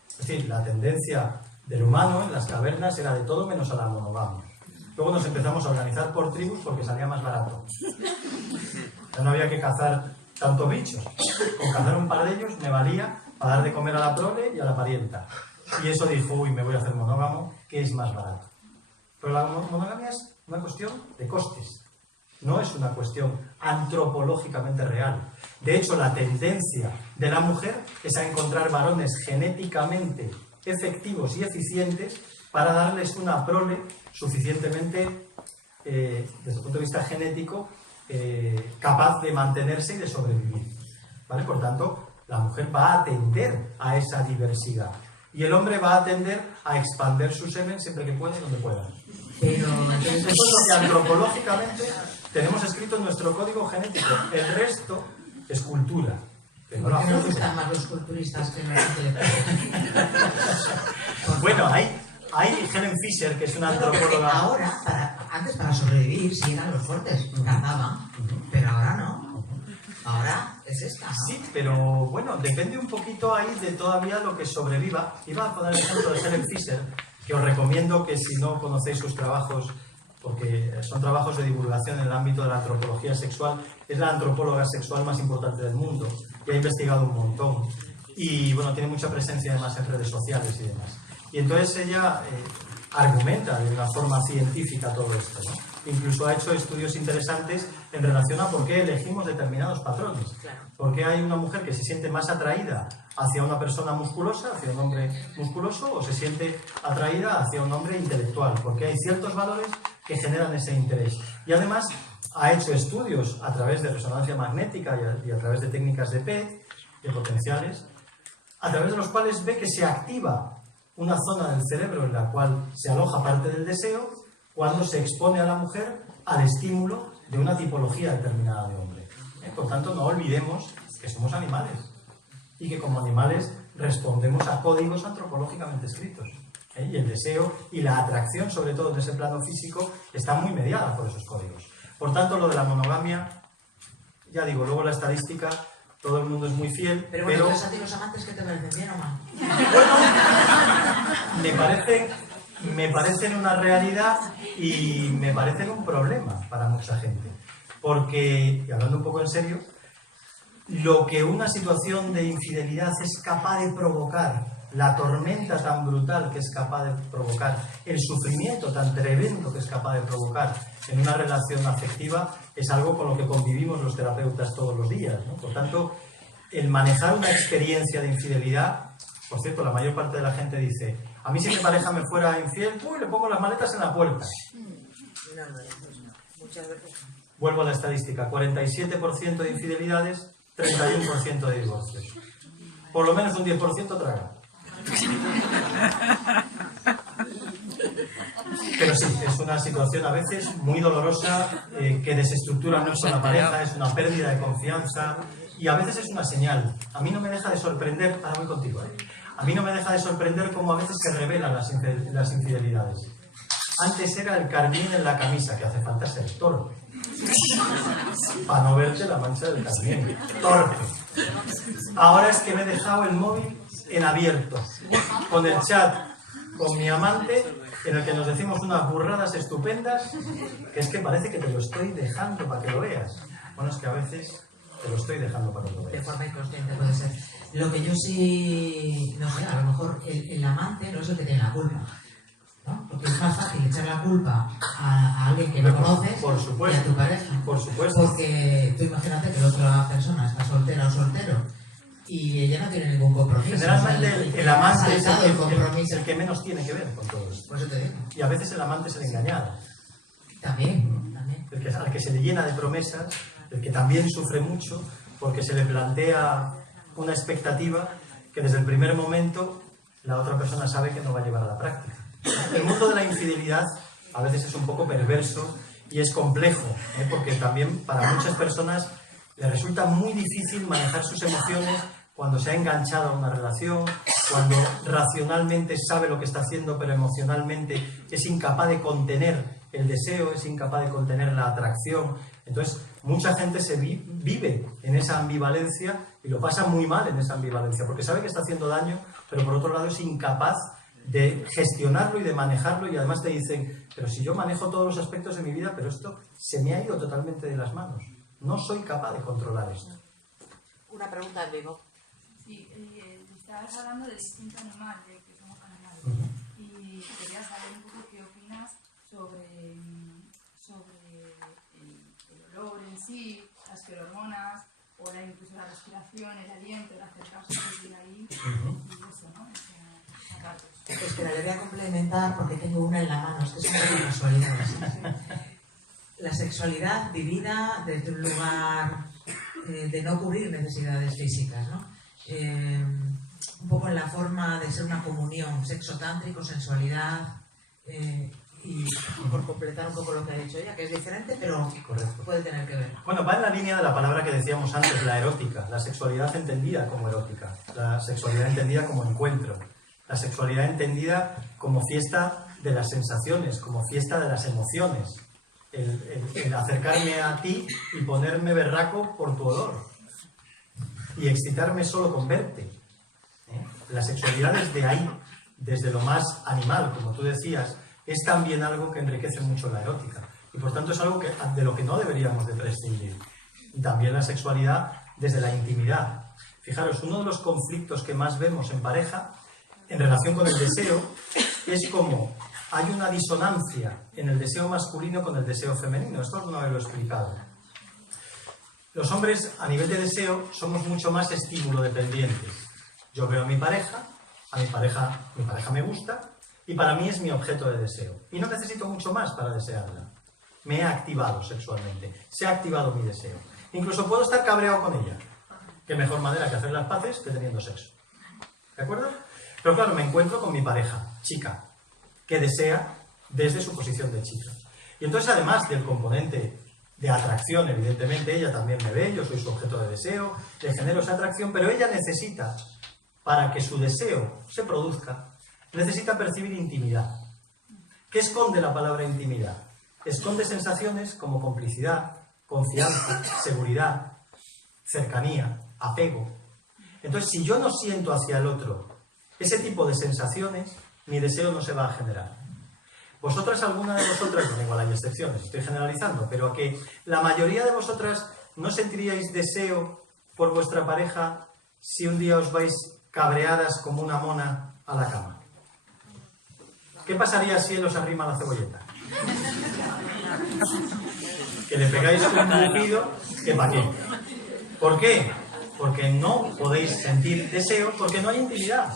Es decir, la tendencia del humano en las cavernas era de todo menos a la monogamia. Luego nos empezamos a organizar por tribus porque salía más barato. Ya no había que cazar tantos bichos. Con cazar un par de ellos me valía para dar de comer a la prole y a la parienta. Y eso dijo, uy, me voy a hacer monógamo, que es más barato. Pero la monogamia es una cuestión de costes, no es una cuestión antropológicamente real. De hecho, la tendencia de la mujer es a encontrar varones genéticamente efectivos y eficientes para darles una prole suficientemente, desde el punto de vista genético, capaz de mantenerse y de sobrevivir. ¿Vale? Por tanto, la mujer va a atender a esa diversidad y el hombre va a atender a expandir su semen siempre que pueda y donde pueda. Pero Eso es lo que antropológicamente tenemos escrito en nuestro código genético. El resto es cultura. Que no ¿por la qué nos juzguen. gustan más los culturistas que los intelectuales? Bueno, hay Helen Fisher, que es una antropóloga. Ahora, antes para sobrevivir, sí eran los fuertes, cazaban, pero ahora no. Ahora es esta, ¿no? Sí, pero bueno, depende un poquito ahí de todavía lo que sobreviva. Iba a poner el ejemplo de Helen Fisher, que os recomiendo que si no conocéis sus trabajos, porque son trabajos de divulgación en el ámbito de la antropología sexual, es la antropóloga sexual más importante del mundo y ha investigado un montón. Y bueno, tiene mucha presencia además en redes sociales y demás. Y entonces ella argumenta de una forma científica todo esto, ¿no? Incluso ha hecho estudios interesantes en relación a por qué elegimos determinados patrones. ¿Por qué hay una mujer que se siente más atraída hacia una persona musculosa, hacia un hombre musculoso, o se siente atraída hacia un hombre intelectual? Porque hay ciertos valores que generan ese interés. Y además ha hecho estudios a través de resonancia magnética y a través de técnicas de PET, de potenciales, a través de los cuales ve que se activa una zona del cerebro en la cual se aloja parte del deseo cuando se expone a la mujer al estímulo de una tipología determinada de hombre. Por tanto, no olvidemos que somos animales y que como animales respondemos a códigos antropológicamente escritos. Y el deseo y la atracción, sobre todo en ese plano físico, está muy mediada por esos códigos. Por tanto, lo de la monogamia, ya digo, luego la estadística, todo el mundo es muy fiel, Pero bueno, entonces a ti los amantes, ¿qué te parecen, bien o mal? me parecen una realidad y me parecen un problema para mucha gente. Porque, y hablando un poco en serio, lo que una situación de infidelidad es capaz de provocar, la tormenta tan brutal que es capaz de provocar, el sufrimiento tan tremendo que es capaz de provocar en una relación afectiva, es algo con lo que convivimos los terapeutas todos los días, ¿no? Por tanto, el manejar una experiencia de infidelidad, por cierto, la mayor parte de la gente dice, a mí si mi pareja me fuera infiel, le pongo las maletas en la puerta. Muchas veces. Vuelvo a la estadística, 47% de infidelidades, 31% de divorcios. Por lo menos un 10% traga. Pero sí, es una situación a veces muy dolorosa, que desestructura mucho a la pareja, es una pérdida de confianza y a veces es una señal. A mí no me deja de sorprender, ahora voy contigo, a mí no me deja de sorprender cómo a veces se revelan las infidelidades. Antes era el carmín en la camisa, que hace falta ser torpe para no verte la mancha del carmín. Torpe. Ahora es que me he dejado el móvil en abierto, con el chat, con mi amante, en el que nos decimos unas burradas estupendas, que es que parece que te lo estoy dejando para que lo veas. Bueno, es que a veces te lo estoy dejando para que lo De veas. forma inconsciente puede ser. Lo que yo sí, no sé, a lo mejor el amante no es el que tiene la culpa, ¿no? Porque es más fácil echar la culpa a alguien que no conoces Por supuesto. que a tu pareja. Por supuesto. Porque tú imagínate que la otra persona está soltera o soltero y ella no tiene ningún compromiso. Generalmente O sea, el amante es saltado el compromiso. el que menos tiene que ver con todo esto. Por eso te digo. Y a veces el amante es el engañado. También. Al que se le llena de promesas, el que también sufre mucho porque se le plantea una expectativa que desde el primer momento la otra persona sabe que no va a llevar a la práctica. El mundo de la infidelidad a veces es un poco perverso y es complejo, porque también para muchas personas les resulta muy difícil manejar sus emociones cuando se ha enganchado a una relación, cuando racionalmente sabe lo que está haciendo, pero emocionalmente es incapaz de contener el deseo, es incapaz de contener la atracción. Entonces, mucha gente se vive en esa ambivalencia y lo pasa muy mal en esa ambivalencia, porque sabe que está haciendo daño, pero por otro lado es incapaz de gestionarlo y de manejarlo, y además te dicen, pero si yo manejo todos los aspectos de mi vida, pero esto se me ha ido totalmente de las manos. No soy capaz de controlar esto. Una pregunta en vivo. Sí, estabas hablando del instinto animal, de que somos animales. Y quería saber un poco qué opinas sobre el olor en sí, las ferormonas, o incluso la respiración, el aliento, el acercarse desde ahí, y eso, ¿no? Esa parte. Espera, le voy a complementar porque tengo una en la mano, es que es una casualidad. La sexualidad vivida desde un lugar de no cubrir necesidades físicas, ¿no? Un poco en la forma de ser una comunión, sexo tántrico, sensualidad, y por completar un poco lo que ha dicho ella, que es diferente, pero Correcto. puede tener que ver. Bueno, va en la línea de la palabra que decíamos antes, la erótica, la sexualidad entendida como erótica, la sexualidad entendida como encuentro, la sexualidad entendida como fiesta de las sensaciones, como fiesta de las emociones, el acercarme a ti y ponerme berraco por tu olor y excitarme solo con verte. La sexualidad desde ahí, desde lo más animal, como tú decías, es también algo que enriquece mucho la erótica. Y por tanto es algo de lo que no deberíamos de prescindir. Y también la sexualidad desde la intimidad. Fijaros, uno de los conflictos que más vemos en pareja, en relación con el deseo, es como hay una disonancia en el deseo masculino con el deseo femenino. Esto alguna vez lo he explicado. Los hombres, a nivel de deseo, somos mucho más estímulo dependientes. Yo veo a mi pareja me gusta, y para mí es mi objeto de deseo. Y no necesito mucho más para desearla. Me he activado sexualmente. Se ha activado mi deseo. Incluso puedo estar cabreado con ella. Qué mejor manera que hacer las paces que teniendo sexo. ¿De acuerdo? Pero claro, me encuentro con mi pareja, chica, que desea desde su posición de chica. Y entonces, además del componente de atracción, evidentemente, ella también me ve, yo soy su objeto de deseo, le genero esa atracción, pero ella necesita, para que su deseo se produzca, necesita percibir intimidad. ¿Qué esconde la palabra intimidad? Esconde sensaciones como complicidad, confianza, seguridad, cercanía, apego. Entonces, si yo no siento hacia el otro ese tipo de sensaciones, mi deseo no se va a generar. Vosotras, alguna de vosotras, bueno, igual hay excepciones, estoy generalizando, pero que la mayoría de vosotras no sentiríais deseo por vuestra pareja si un día os vais cabreadas como una mona a la cama. ¿Qué pasaría si él os arrima la cebolleta? Que le pegáis un bufido que pa' qué. ¿Por qué? Porque no podéis sentir deseo, porque no hay intimidad.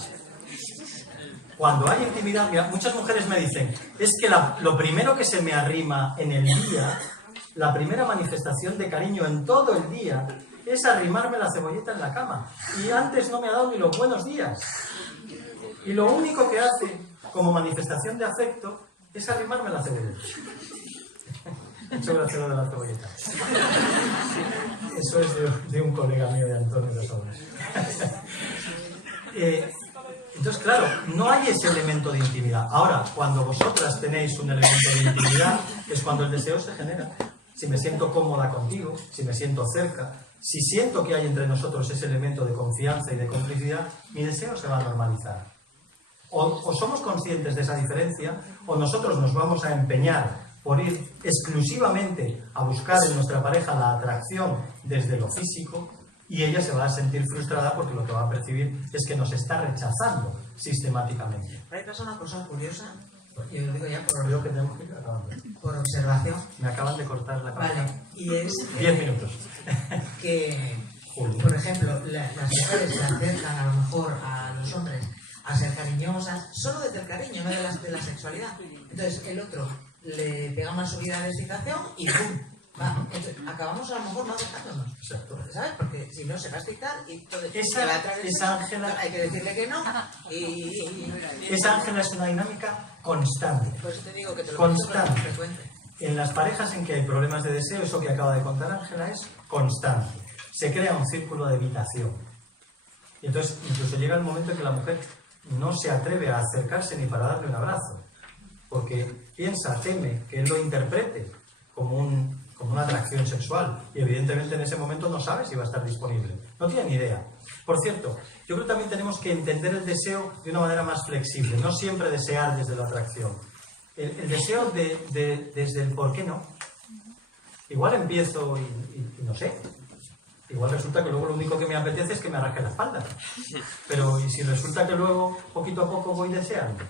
Cuando hay intimidad, mira, muchas mujeres me dicen, es que lo primero que se me arrima en el día, la primera manifestación de cariño en todo el día, es arrimarme la cebolleta en la cama. Y antes no me ha dado ni los buenos días. Y lo único que hace como manifestación de afecto es arrimarme la cebolleta. Mucho gracias de la cebolleta. Eso es de un colega mío, de Antonio Casabres. Entonces, claro, no hay ese elemento de intimidad. Ahora, cuando vosotras tenéis un elemento de intimidad, es cuando el deseo se genera. Si me siento cómoda contigo, si me siento cerca, si siento que hay entre nosotros ese elemento de confianza y de complicidad, mi deseo se va a normalizar. O somos conscientes de esa diferencia, o nosotros nos vamos a empeñar por ir exclusivamente a buscar en nuestra pareja la atracción desde lo físico, y ella se va a sentir frustrada porque lo que va a percibir es que nos está rechazando sistemáticamente. Pero ahí pasa una cosa curiosa, yo lo digo ya Creo que tenemos que ir acabando. por observación. Me acaban de cortar la cabeza. Vale, y es 10 minutos. que, por ejemplo, las mujeres se acercan a lo mejor a los hombres a ser cariñosas, solo desde el cariño, no de la sexualidad. Entonces el otro le pega una subida de excitación y ¡pum! Va. Entonces, acabamos a lo mejor no dejándonos. Exacto. ¿Sabes? Porque si no se va a excitar y todo Esa Ángela, hay que decirle que no. esa Ángela es una dinámica constante. Por eso te digo que te lo Constante. cuento frecuente. En las parejas en que hay problemas de deseo, eso que acaba de contar Ángela es constante. Se crea un círculo de evitación. Y entonces incluso llega el momento en que la mujer no se atreve a acercarse ni para darle un abrazo, porque teme que él lo interprete como una atracción sexual, y evidentemente en ese momento no sabe si va a estar disponible, no tiene ni idea. Por cierto, yo creo que también tenemos que entender el deseo de una manera más flexible, no siempre desear desde la atracción. El deseo desde el por qué no. Igual empiezo y no sé, igual resulta que luego lo único que me apetece es que me arranque la espalda, pero ¿y si resulta que luego poquito a poco voy deseando?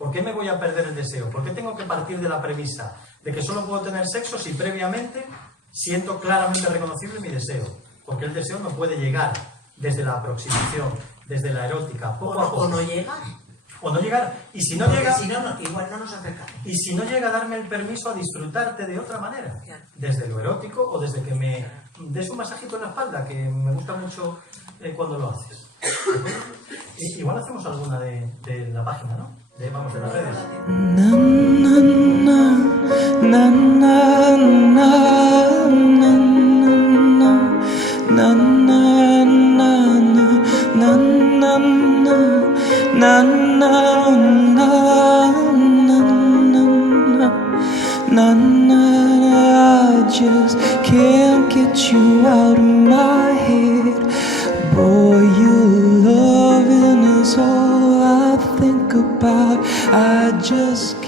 ¿Por qué me voy a perder el deseo? ¿Por qué tengo que partir de la premisa de que solo puedo tener sexo si previamente siento claramente reconocible mi deseo? Porque el deseo no puede llegar desde la aproximación, desde la erótica, poco a poco. O no llega. O no llegar. Y si no Porque llega... si no, igual no nos acercamos. Y si no llega a darme el permiso a disfrutarte de otra manera, desde lo erótico o desde que me des un masajito en la espalda, que me gusta mucho cuando lo haces. Igual hacemos alguna de la página, ¿no? Vamos, de las redes. Na na na na na na na na na na na na na. I just can't get you out of my head. Boy, your loving is all I think about. I just